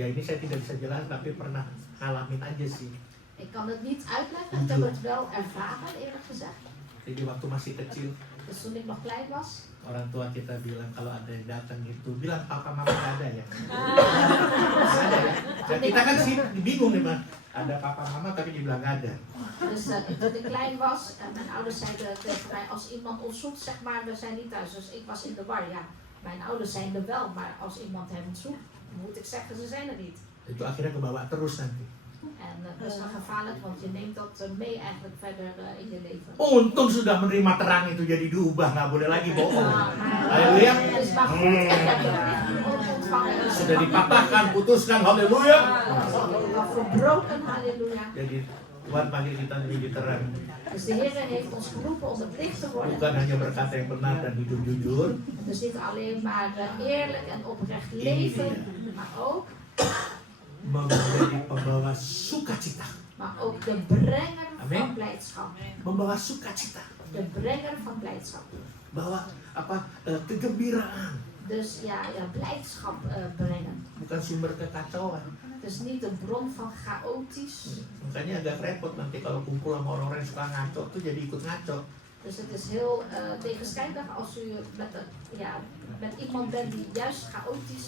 ya ini saya tidak bisa jelas, tapi pernah ngalamin aja sih. Ik kan het niet uitleggen, ik heb het wel ervaren eerlijk gezegd. Jadi waktu masih kecil, Dus toen ik nog klein was, orang tua kita bilang kalau ada yang datang gitu, bilang papa mama nggak ada ya. Nggak ada ya. Nah, kita kan sih bingung nih mah, ada papa mama tapi dibilang nggak ada. dus toen ik klein was, mijn ouders zeiden tegen mij, als iemand ons zoekt, zeg maar, we zijn niet thuis. Dus ik was in de war, ja. Mijn ouders zijn er wel, maar als iemand hen zoekt, moet ik zeggen, ze zijn er niet. Itu akhirnya kebawa terus nanti. En dat is wel gevaarlijk, want je neemt dat mee eigenlijk verder in je leven. Untung sudah menerima terang itu jadi diubah, nggak boleh lagi bohong. Haleluya. Het is maar goed dat je het licht ook ontvangen. Sudah dipatahkan, putuskan, haleluya. Verbroken, halleluja. Jadi Tuhan panggil kita menjadi terang. Dus de Heer heeft ons geroepen om het licht te worden. Bukan hanya berkata yang benar dan hidup jujur, Dus niet alleen maar eerlijk en oprecht leven, maar ook menjadi pembawa sukacita. maar ook de brenger Amen. van blijdschap. Membawa sukacita. De brenger van blijdschap. Bawa apa? Kegembiraan. Dus ja, blijdschap brengen. Bukan sumber kekacauan. Dus niet een bron van chaotisch. Makanya agak repot nanti kalau kumpul sama orang-orang yang suka ngaco tuh jadi ikut ngaco. Dus het is heel tegenstrijdig als u met iemand bent die juist chaotisch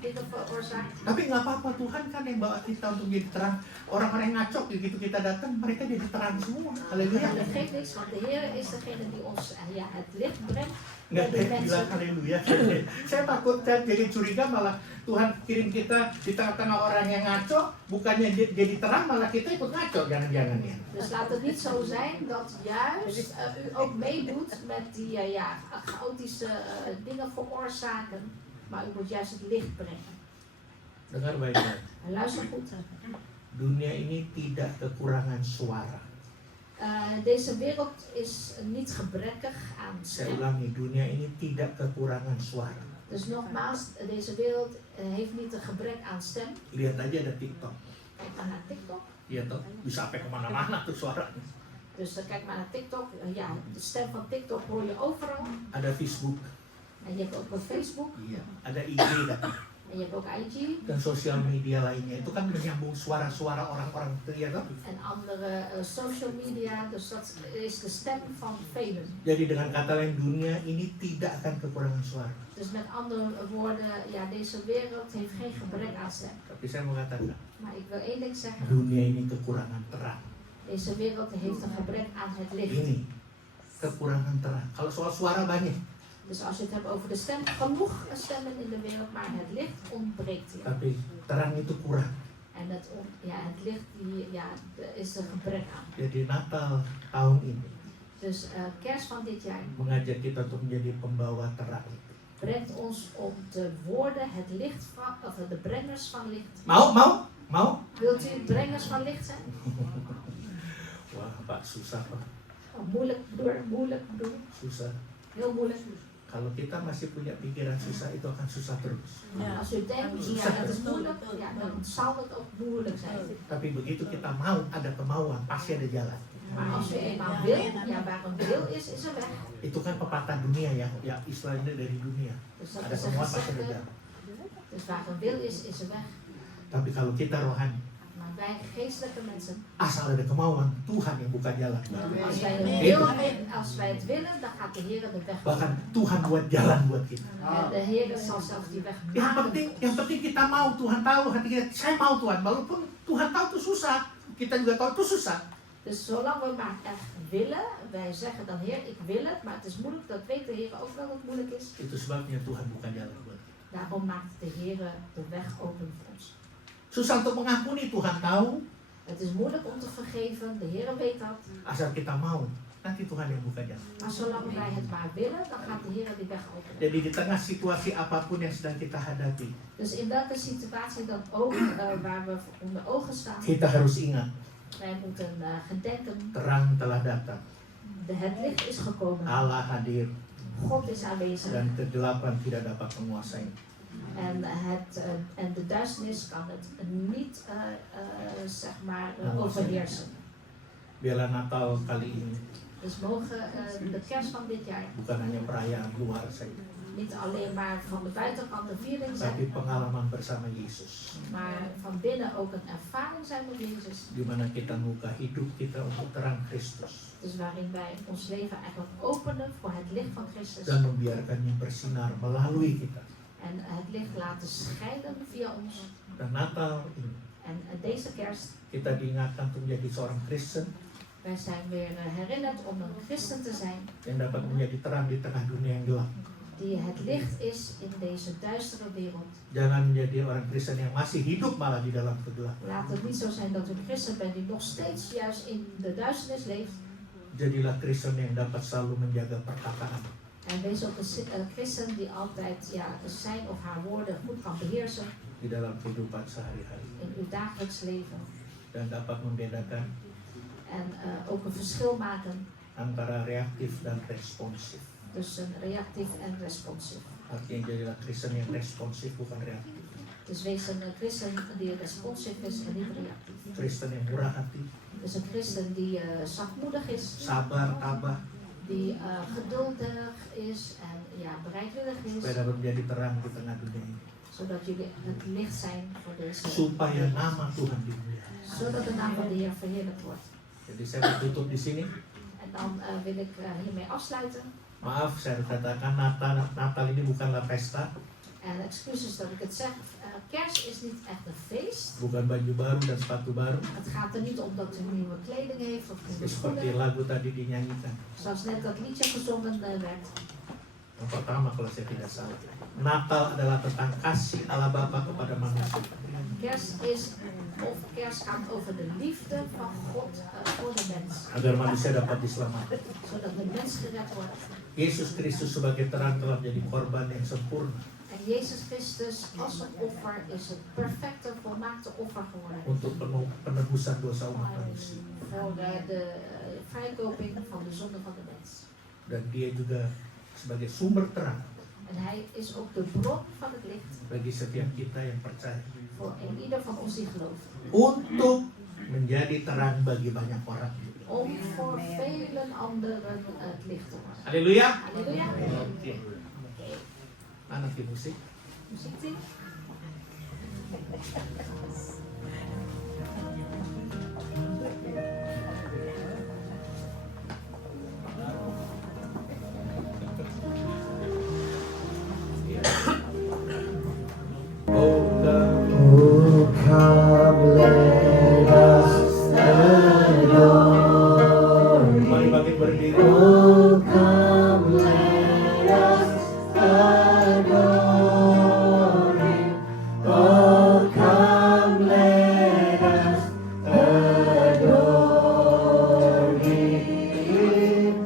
dingen veroorzaakt. Tapi nggak apa-apa, Tuhan kan yang bawa kita untuk jadi terang. Orang-orang yang ngaco begitu kita datang, mereka jadi terang semua. Haleluya. Dat geeft niks, want de Heer is degene die ons het licht brengt. Nggak bilang haleluya. Saya takut kan jadi curiga malah Tuhan kirim kita di tengah-tengah orang yang ngaco, bukannya jadi terang malah kita ikut ngaco, jangan-jangan ya. Dus laat het niet zo zijn dat juist u ook meedoet met die chaotische dingen veroorzaken, maar u moet juist het licht brengen. Dengar baik-baik. En luister goed. Dunia ini tidak kekurangan suara. Deze wereld is niet gebrekkig aan Saya stem. ulangi, dunia ini tidak kekurangan suara. Dus nogmaals, deze wereld heeft niet een gebrek aan stem. Lihat aja ada TikTok. Kijk maar naar TikTok. Iya toh, bisa sampai kemana-mana tuh suaranya. Dus kijk maar naar TikTok. Ja, de stem van TikTok hoor je overal. Ada Facebook, En je hebt ook een Facebook. iya. Ada IG kan. En je hebt ook IG. Dan sosial media lainnya itu kan menyambung suara-suara orang-orang itu ya toh. En andere social media. Dus dat is de stem van velen. Jadi dengan kata lain, dunia ini tidak akan kekurangan suara. Dus met andere woorden, ja, deze wereld heeft geen gebrek aan stem. Tapi saya mengatakan, Maar ik wil één ding zeggen. dunia ini kekurangan terang. Deze wereld heeft een gebrek aan het licht. Ini kekurangan terang. Kalau soal suara banyak, Dus als je het hebt over de stem, genoeg stemmen in de wereld, maar het licht ontbreekt hier. tapi terang itu kurang. En het licht is er gebrek aan. Jadi Natal tahun ini Dus kerst van dit jaar mengajak kita untuk menjadi pembawa terang. brengt ons om te worden het licht van, of de brengers van licht. Mau? Wilt u brengers van licht zijn? Wah, Pak, susah Pak. Oh, moeilijk broer. Susah. Heel moeilijk. Kalau kita masih punya pikiran susah, itu akan susah terus. Als u denkt, ja, dat is moeilijk, ja, dan zal het ook moeilijk zijn. Tapi begitu kita mau, ada kemauan, pasti ada jalan. Maar als u eenmaal wil, ja, waar een wil is er weg. Itu kan pepatah dunia ya istilahnya dari dunia. Dus dat Ada is een kemauan pasti ada gezegde. jalan. Dus waar een wil is er weg. Tapi kalau kita rohani, Maar wij geestelijke mensen, asal ada kemauan, Tuhan yang buka jalan. als wij het willen, dan gaat de Heer de weg Bahkan Tuhan buat jalan buat kita. En de Heer zal zelf die weg Yang penting kita mau, Tuhan tahu hati kita. Saya mau Tuhan, walaupun Tuhan tahu itu susah, kita juga tahu itu susah. Dus zolang we maar echt willen, wij zeggen dan Heer, ik wil het, maar het is moeilijk, dat weet de Heer ook wel dat het moeilijk is. Itu sebabnya Tuhan buka jalan buat kita. Daarom maakt de Heer de weg open voor ons. Susah untuk mengampuni, Tuhan tahu. Het is moeilijk om te vergeven, de Heer weet dat. Asal kita mau, nanti Tuhan yang buka jalan. Maar zolang wij het maar willen, dan gaat de Heer die weg openen. Jadi di tengah situasi apapun yang sedang kita hadapi, Dus in welke situatie dan ook waar we onder ogen staan, kita harus ingat, wij moeten gedenken, terang telah datang. het licht is gekomen, Allah hadir God is aanwezig dan kegelapan tidak dapat menguasai. en de duisternis kan het niet zeg maar overheersen. Biarlah Natal kali ini Dus mogen de kerst van dit jaar bukan hanya perayaan luar saja, niet alleen maar van de buitenkant een viering tapi zijn, pengalaman bersama Yesus, maar van binnen ook een ervaring zijn met Jezus. di mana kita membuka hidup kita untuk terang Kristus Dus waarin wij ons leven eigenlijk openen voor het licht van Christus. dan membiarkannya bersinar melalui kita. En het licht laten schijnen via ons. Dan Natal ini En deze kerst, kita diingatkan untuk menjadi seorang Kristen wij zijn weer herinnerd om een christen te zijn. yang dapat menjadi terang di tengah dunia yang gelap. Die het licht is in deze duistere wereld. Jangan menjadi orang Kristen yang masih hidup malah di dalam kegelapan. Laat het niet zo zijn dat u een christen bent die nog steeds juist in de duisternis leeft. Jadilah Kristen yang dapat selalu menjaga perkataan. En wees ook een christen die altijd zijn of haar woorden goed kan beheersen Di dalam kehidupan sehari-hari. in uw dagelijks leven. Dan dapat membedakan En ook een verschil maken antara reaktif dan responsif. tussen reactief en responsief. Artinya jadilah Kristen yang responsif bukan reaktif. Dus wees een christen die responsief is en niet reactief. Kristen yang murah hati, Dus een christen die zachtmoedig is, sabar, tabah, die geduldig is en bereidwillig supaya is, dapat menjadi terang di tengah dunia ini. zodat jullie het licht zijn voor deze Supaya nama Tuhan dimuliakan. zodat de naam van de Heer verheerlijkt wordt. Jadi saya mau tutup di sini. En dan wil ik hiermee afsluiten. Maaf, saya katakan Natal ini bukanlah pesta, En excuses dat ik het zeg. Kerst is niet echt een feest. bukan baju baru dan sepatu baru. Het gaat er niet om dat u nieuwe kleding heeft of nieuwe Seperti schoenen. lagu tadi dinyanyikan. Zoals net dat liedje gezongen werd. Yang pertama kalau saya tidak salah, Natal adalah tentang kasih Allah Bapa kepada manusia. Kerst gaat over de liefde van God voor de mens. Agar manusia dapat diselamatkan. Zodat de mens gered wordt. Yesus Kristus sebagai terang telah menjadi korban yang sempurna En Jezus Christus als een offer is het perfecte, volmaakte offer geworden. untuk penebusan dosa umat manusia. Voor de vrijkoping van de zonde van de mens. Dan dia juga sebagai sumber terang En hij is ook de bron van het licht bagi setiap kita yang percaya. voor een ieder van ons die gelooft. Untuk menjadi terang bagi banyak orang. Om voor velen anderen het licht te worden. Haleluya. Halleluja. Oke. Mana die musik? Muziek zien? Oh come let us adore. Mari bangkit berdiri. Oh come let us adore Him. Oh come let us adore Him.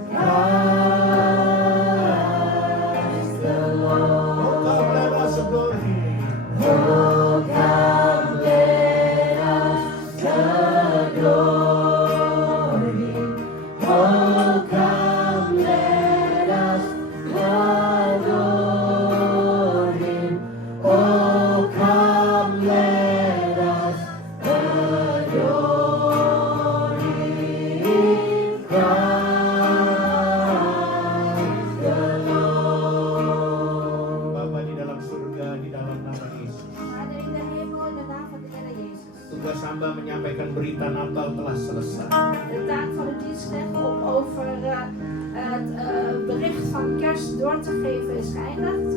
Christ the Lord. Oh come let us adore Him. Oh, come let us adore Him. Oh, come let us adore Him. Oh, come let us adore Him. Christ the Lord. Bapa di dalam surga, di dalam nama Yesus. Vader in de hemel, in de naam van de Heer Jezus. Tugas hamba menyampaikan berita Natal telah selesai. De taak van de dienstknecht om over het bericht van kerst door te geven is geëindigd.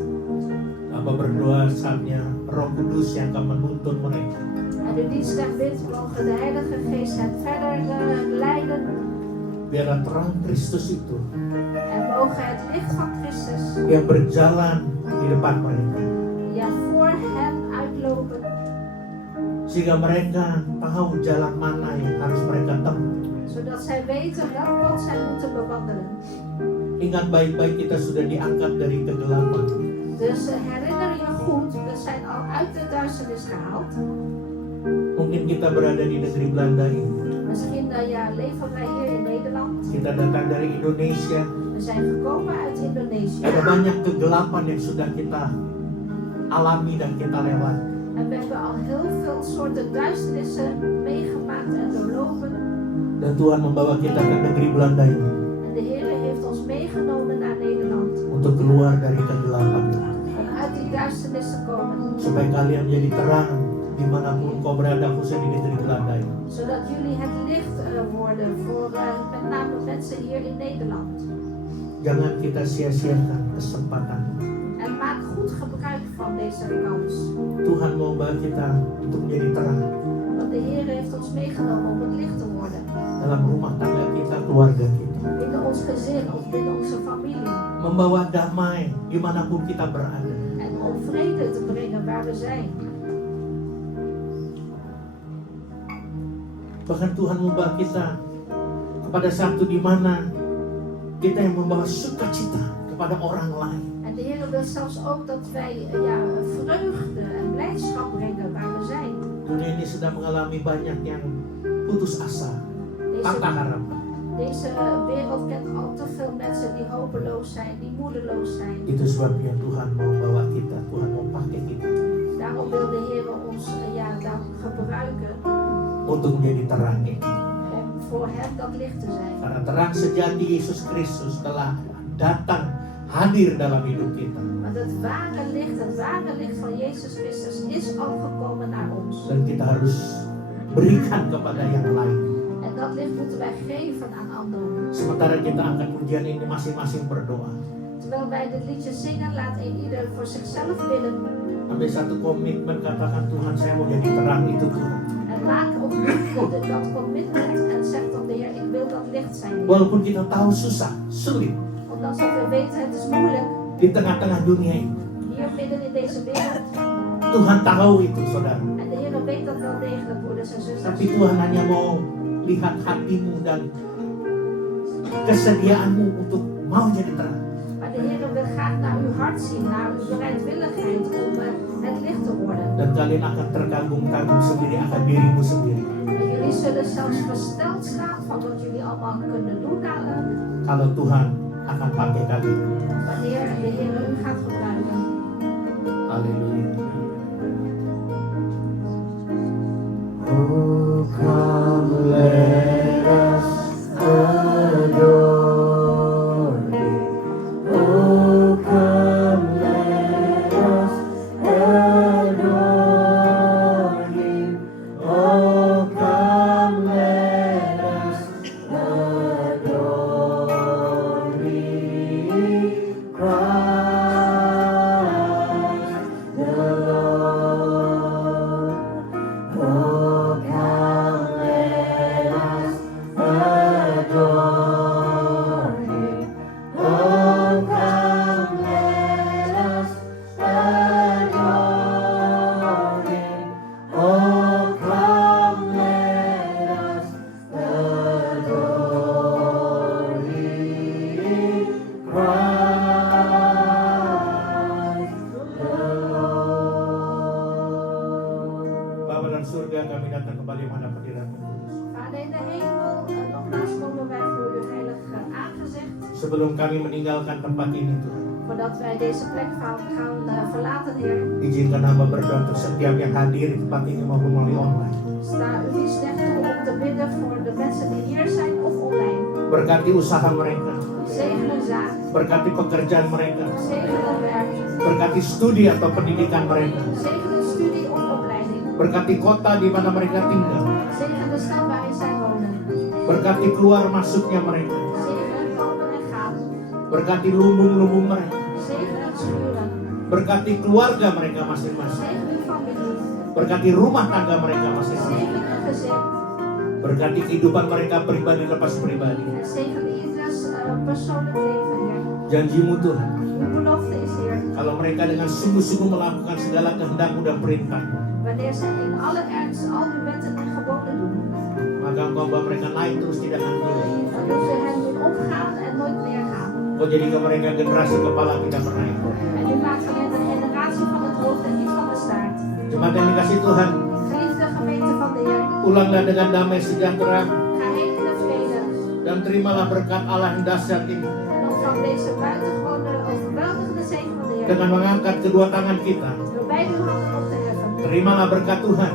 Aba berdoa saatnya Roh Kudus yang akan menuntun mereka. En in die slag bidt, mogen de Heilige Geest hen verder leiden. Biarlah terang Kristus itu En mogen het licht van Christus yang berjalan di depan mereka. ja voor hen uitlopen. Sehingga mereka tahu jalan mana yang harus mereka tempuh. Zodat zij weten welk pad zij moeten bewandelen. Ingat baik-baik kita sudah diangkat dari kegelapan. Dus herinner je goed, we zijn al uit de duisternis gehaald. Mungkin kita berada di negeri Belanda ini. Misschien leven wij hier in Nederland. Kita datang dari Indonesia. We zijn gekomen uit Indonesië. Ada banyak kegelapan yang sudah kita alami dan kita lewati. En we hebben al heel veel soorten duisternissen meegemaakt en doorlopen. Dan Tuhan membawa kita ke negeri Belanda ini En de Heer heeft ons meegenomen naar Nederland. untuk keluar dari kegelapan, Om uit die duisternis te komen. supaya kalian menjadi terang dimanapun kau berada, khususnya di negeri Belanda ini. Zodat jullie het licht worden voor met name mensen hier in Nederland. Jangan kita sia-siakan kesempatan. En maak goed gebruik van deze kans. Tuhan mau bawa kita untuk menjadi terang Want de Heer heeft ons meegenomen om het licht te worden. dalam rumah tangga kita, keluarga kita. Binnen ons gezin of binnen onze familie. Membawa damai dimanapun kita berada. En om vrede te brengen waar we zijn. Bahkan Tuhan membawa kita kepada satu di mana kita yang membawa sukacita kepada orang lain. En de Heer wil zelfs ook dat wij vreugde en blijdschap brengen waar we zijn. Dunia ini sedang mengalami banyak yang putus asa, patah harapan. Deze wereld kent al te veel mensen die hopeloos zijn, die moedeloos zijn. Itu sebabnya Tuhan mau bawa kita, Tuhan mau pakai kita Daarom wil de Heer ons dan gebruiken untuk menjadi terang ini. om voor hem dat licht te zijn. Karena terang sejati Yesus Kristus telah datang hadir dalam hidup kita. Want het ware licht van Jezus Christus is al gekomen naar ons. Dan kita harus berikan kepada yang lain. En dat licht moeten wij geven aan anderen. Sementara kita angkat pujian ini masing-masing berdoa. Terwijl wij dit liedje zingen, laat ieder voor zichzelf bidden. Ambil satu komitmen, katakan Tuhan saya mau jadi terang itu Tuhan. En maak opnieuw dat commitment en zeg dan de Heer, ik wil dat licht zijn. Walaupun kita tahu susah, sulit Ondanks dat we weten het is moeilijk, di tengah-tengah dunia ini. hier midden in deze wereld. Tuhan tahu itu saudara. En de Heer weet dat wel degelijk, broeders en Tapi zusters. Tuhan hanya mau lihat hatimu dan kesediaanmu untuk mau jadi terang. Maar de Heer wil graag naar uw hart zien, naar uw bereidwilligheid om het licht te worden. Dan kalian akan terkagum-kagum sendiri akan dirimu sendiri. En jullie zullen zelfs versteld staan van wat jullie allemaal kunnen doen Kalau Tuhan akan pakai kalian. wanneer de Heer u gaat gebruiken. Haleluya. Oh, come let us adore Him. Oh, come let us adore Him. Oh, come let us adore Him. Christ the Lord. Oh, come let us adore Him. Oh, come let us adore Him. Oh, come let us adore Him. Christ the Lord. Bapa dalam surga, kami datang kembali menghadap hadirat-Mu Kudus. Vader in de hemel, nogmaals komen wij voor uw heilige aangezicht. Sebelum kami meninggalkan tempat ini Tuhan, Voordat wij deze plek gaan verlaten, Heer, izinkan hamba berdoa untuk setiap yang hadir di tempat ini maupun melalui online. sta u die slecht toe om te bidden voor de mensen die hier zijn of online. Berkati usaha mereka, Zegen hun zaak, berkati pekerjaan mereka, zegen hun werk, berkati studi atau pendidikan mereka, zegen hun studie of opleiding, berkati kota di mana mereka tinggal, zegen de stad waarin zij wonen, berkati keluar masuknya mereka, zegen hun komen en gaan, berkati lumbung-lumbung mereka, zegen hun schuren, Berkati keluarga mereka masing-masing. Zegen hun families. Berkati rumah tangga mereka masing-masing. Zegen hun gezin. Berkati kehidupan mereka pribadi lepas pribadi. En zegen ieders persoonlijk leven, Heer. Janjimu Tuhan, Uw belofte is, Heer, kalau mereka dengan sungguh-sungguh melakukan segala kehendak-Mu dan perintah, wanneer zij in alle ernst al uw wetten en geboden doen, maka Engkau bawa mereka naik terus tidak akan turun. dan doet ze hen doen opgaan en nooit neergaan. Kau jadikan mereka generasi kepala tidak pernah ikut. En u maakt van hen de generatie van het hoofd en niet van de staart. Jemaat yang dikasih Tuhan, Geliefde gemeente van de Heer, pulanglah dengan damai sejahtera ga heen in de vrede dan terimalah berkat Allah yang dahsyat ini en ontvang deze buitengewone overweldigende zegen van de Heer. dengan mengangkat kedua tangan kita. Door beide uw handen op te heffen. Terimalah berkat Tuhan.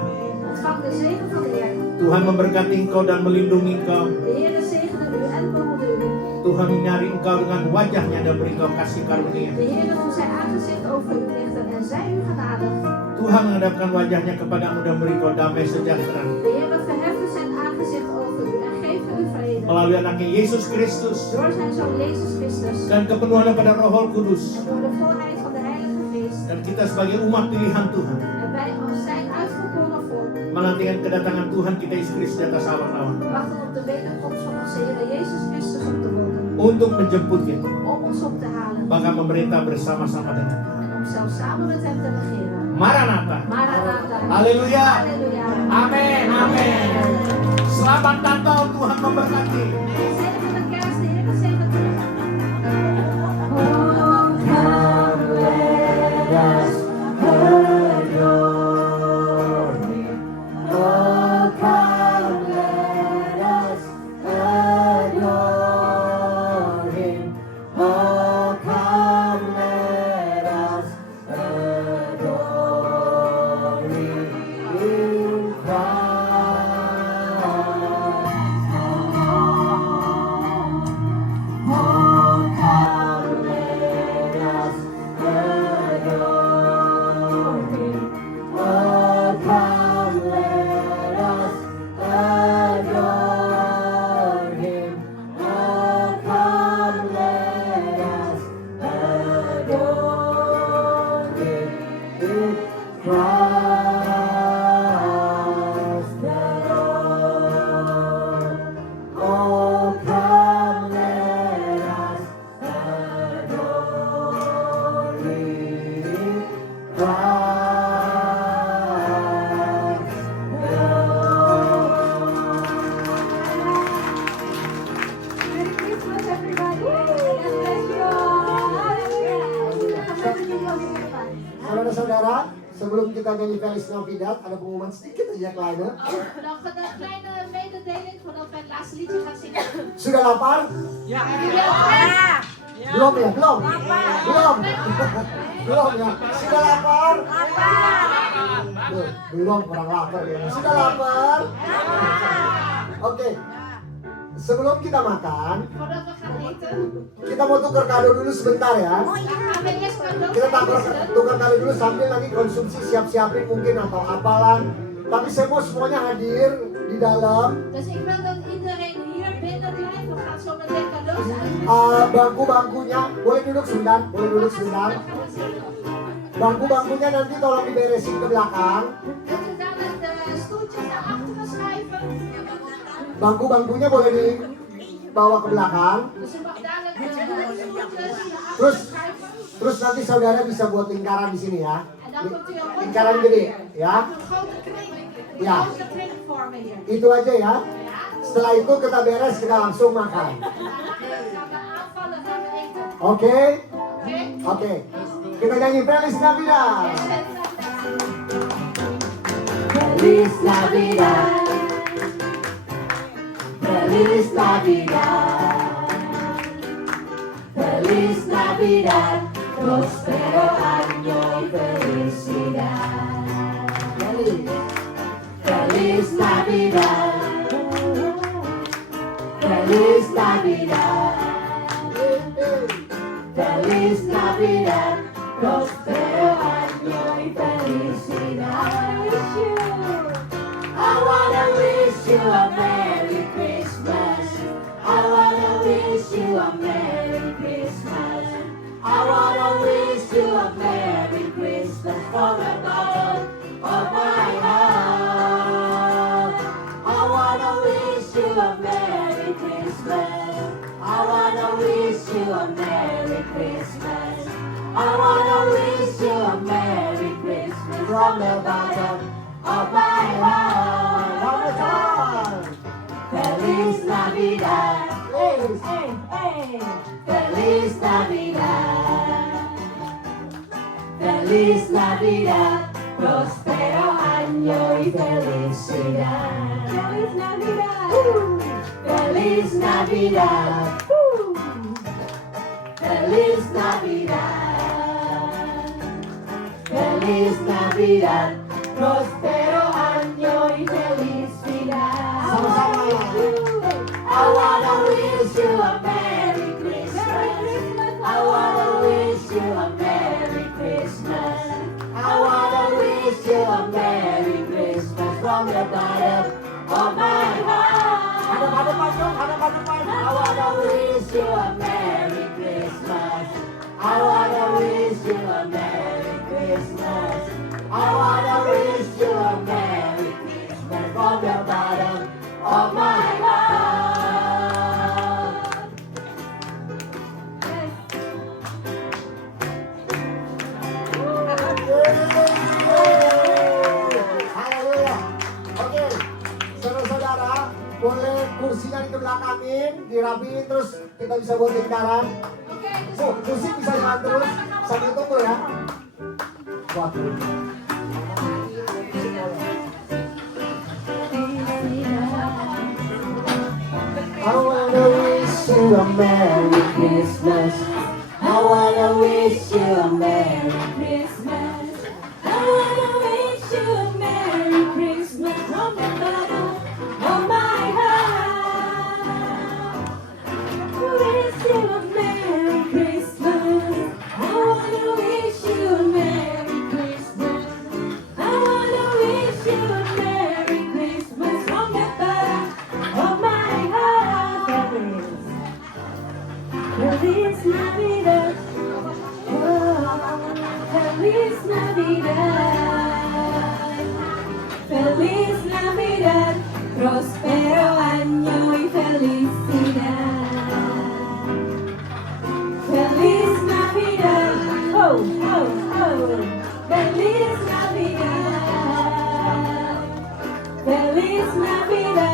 Ontvang de zegen van de Heer. Tuhan memberkati engkau dan melindungi engkau. De Heer zegene u en behoede u. Tuhan menyari engkau dengan wajahnya dan beri engkau kasih karunia. De Heer doet zijn aangezicht over u lichten en zij u genadig. Tuhan menghadapkan wajahnya kepadamu dan beri engkau damai sejahtera. De Heer verheffen zijn aangezicht over u en geven u vrede. Melalui anaknya Yesus Kristus Door zijn zoon Jezus Christus dan kepenuhan pada Roh Kudus. en door de volheid van de Heilige Geest. Dan kita sebagai umat pilihan Tuhan En wij als zijn uitverkoren volk menantikan kedatangan Tuhan kita Yesus Kristus di atas awan-awan wachten op de wederkomst van onze Heer Jezus Christus op de wolken. untuk menjemput kita, Om ons op te halen bahkan memerintah bersama-sama dengan kita. en om zelfs samen met hem te regeren. Maranatha. Maranatha. Haleluya. Halleluja. Amin. Amin. Selamat Natal, Tuhan memberkati. Gezegende kerst, de Heer gezegend u. Oh, come let us adore Him. Oh, come let us adore Him. Oh, come let us adore Him in Christ. Oh, come let us adore Him. Oh, come let us adore Him. Oh, come let us adore Him in Christ the Lord. Oh, come let us adore Him in Christ the Lord. Merry Christmas, everybody. God bless you all. Hallelujah. Saudara-saudara, sebelum kita nyanyi Feliz Navidad, ada pengumuman sedikit aja kleine. Nog een kleine mededeling voordat wij het laatste liedje gaan zingen. Sudah lapar? Hebben jullie al gereed? Belum ya? Belum? Belum? Belum ya? Sudah lapar? Belum, kurang lapar ya. Sudah lapar? Oke. Sebelum kita makan, Voordat we gaan eten, kita mau tukar kado dulu sebentar ya. dan gaan we eerst cadeaus Kita uitwisselen. tukar kado dulu sambil nanti konsumsi siap-siapin mungkin atau apalah. Tapi saya mau semuanya hadir di dalam. Dus ik wil dat iedereen hier binnen blijft. We gaan zo meteen cadeaus uitwisselen. Bangku-bangkunya boleh duduk sebentar, boleh duduk sebentar. Bangku-bangkunya nanti tolong diberesin ke belakang. Wilt u dan de stoeltjes naar achteren schuiven? Bangku-bangkunya boleh dibawa ke belakang. Dus u mag dadelijk de stoeltjes naar Terus, achteren schuiven. terus nanti saudara bisa buat lingkaran di sini ya. En dan komt u een rondje Lingkaran maken. gede, ya. Een grote kring. Ja. Een grote kring vormen hier. Itu aja ya. Ja? Setelah itu kita beres, kita langsung makan. En daarna gaan we aanvallen, gaan we eten. Oke? Oké? Oke. Kita nyanyi Feliz Navidad. Feliz Navidad. Feliz Navidad. Feliz Navidad. Prospero año y felicidad. Feliz Navidad. Feliz Navidad. Feliz Navidad. Prospero año y felicidad. I wanna wish you a Merry Christmas. I wanna wish you a Merry Christmas. I wanna wish you a Merry wish you a Merry Christmas from the bottom of my heart. One more time. Feliz Navidad. Hey. Hey, hey. Feliz Navidad. Feliz Navidad. Prospero año y felicidad. Feliz Navidad. Feliz Navidad. Feliz Navidad. Feliz Navidad. Prospero año y felicidad. Sama-sama. I wanna wish you a Merry Christmas. I wanna wish you a Merry Christmas. I wanna wish you a Merry Christmas from the bottom of my heart. Hadap-hadapan dong, hadap-hadapan. I wanna wish you a Merry Christmas. I wanna wish you a Merry Christmas. I wanna wish you a Merry Christmas from the bottom of my heart. Haleluya. Oke, saudara-saudara, boleh kursinya dikebelakangin, dirapiin terus kita bisa buat lingkaran. Oh, musik bisa jalan terus sambil tunggu ya. Waduh. I wanna wish you a Merry Christmas. I wanna wish you a Merry Christmas. I wanna wish you a Merry Christmas from the bottom of my heart. Wish you a Merry Christmas. I wanna wish you a Merry Christmas. I wanna wish you a Merry Christmas from the bottom of my heart. Feliz Navidad. Oh, Feliz Navidad. Feliz Navidad. Prospero año y felicidad. Feliz Navidad. Oh, oh, oh. Feliz Navidad. Feliz Navidad.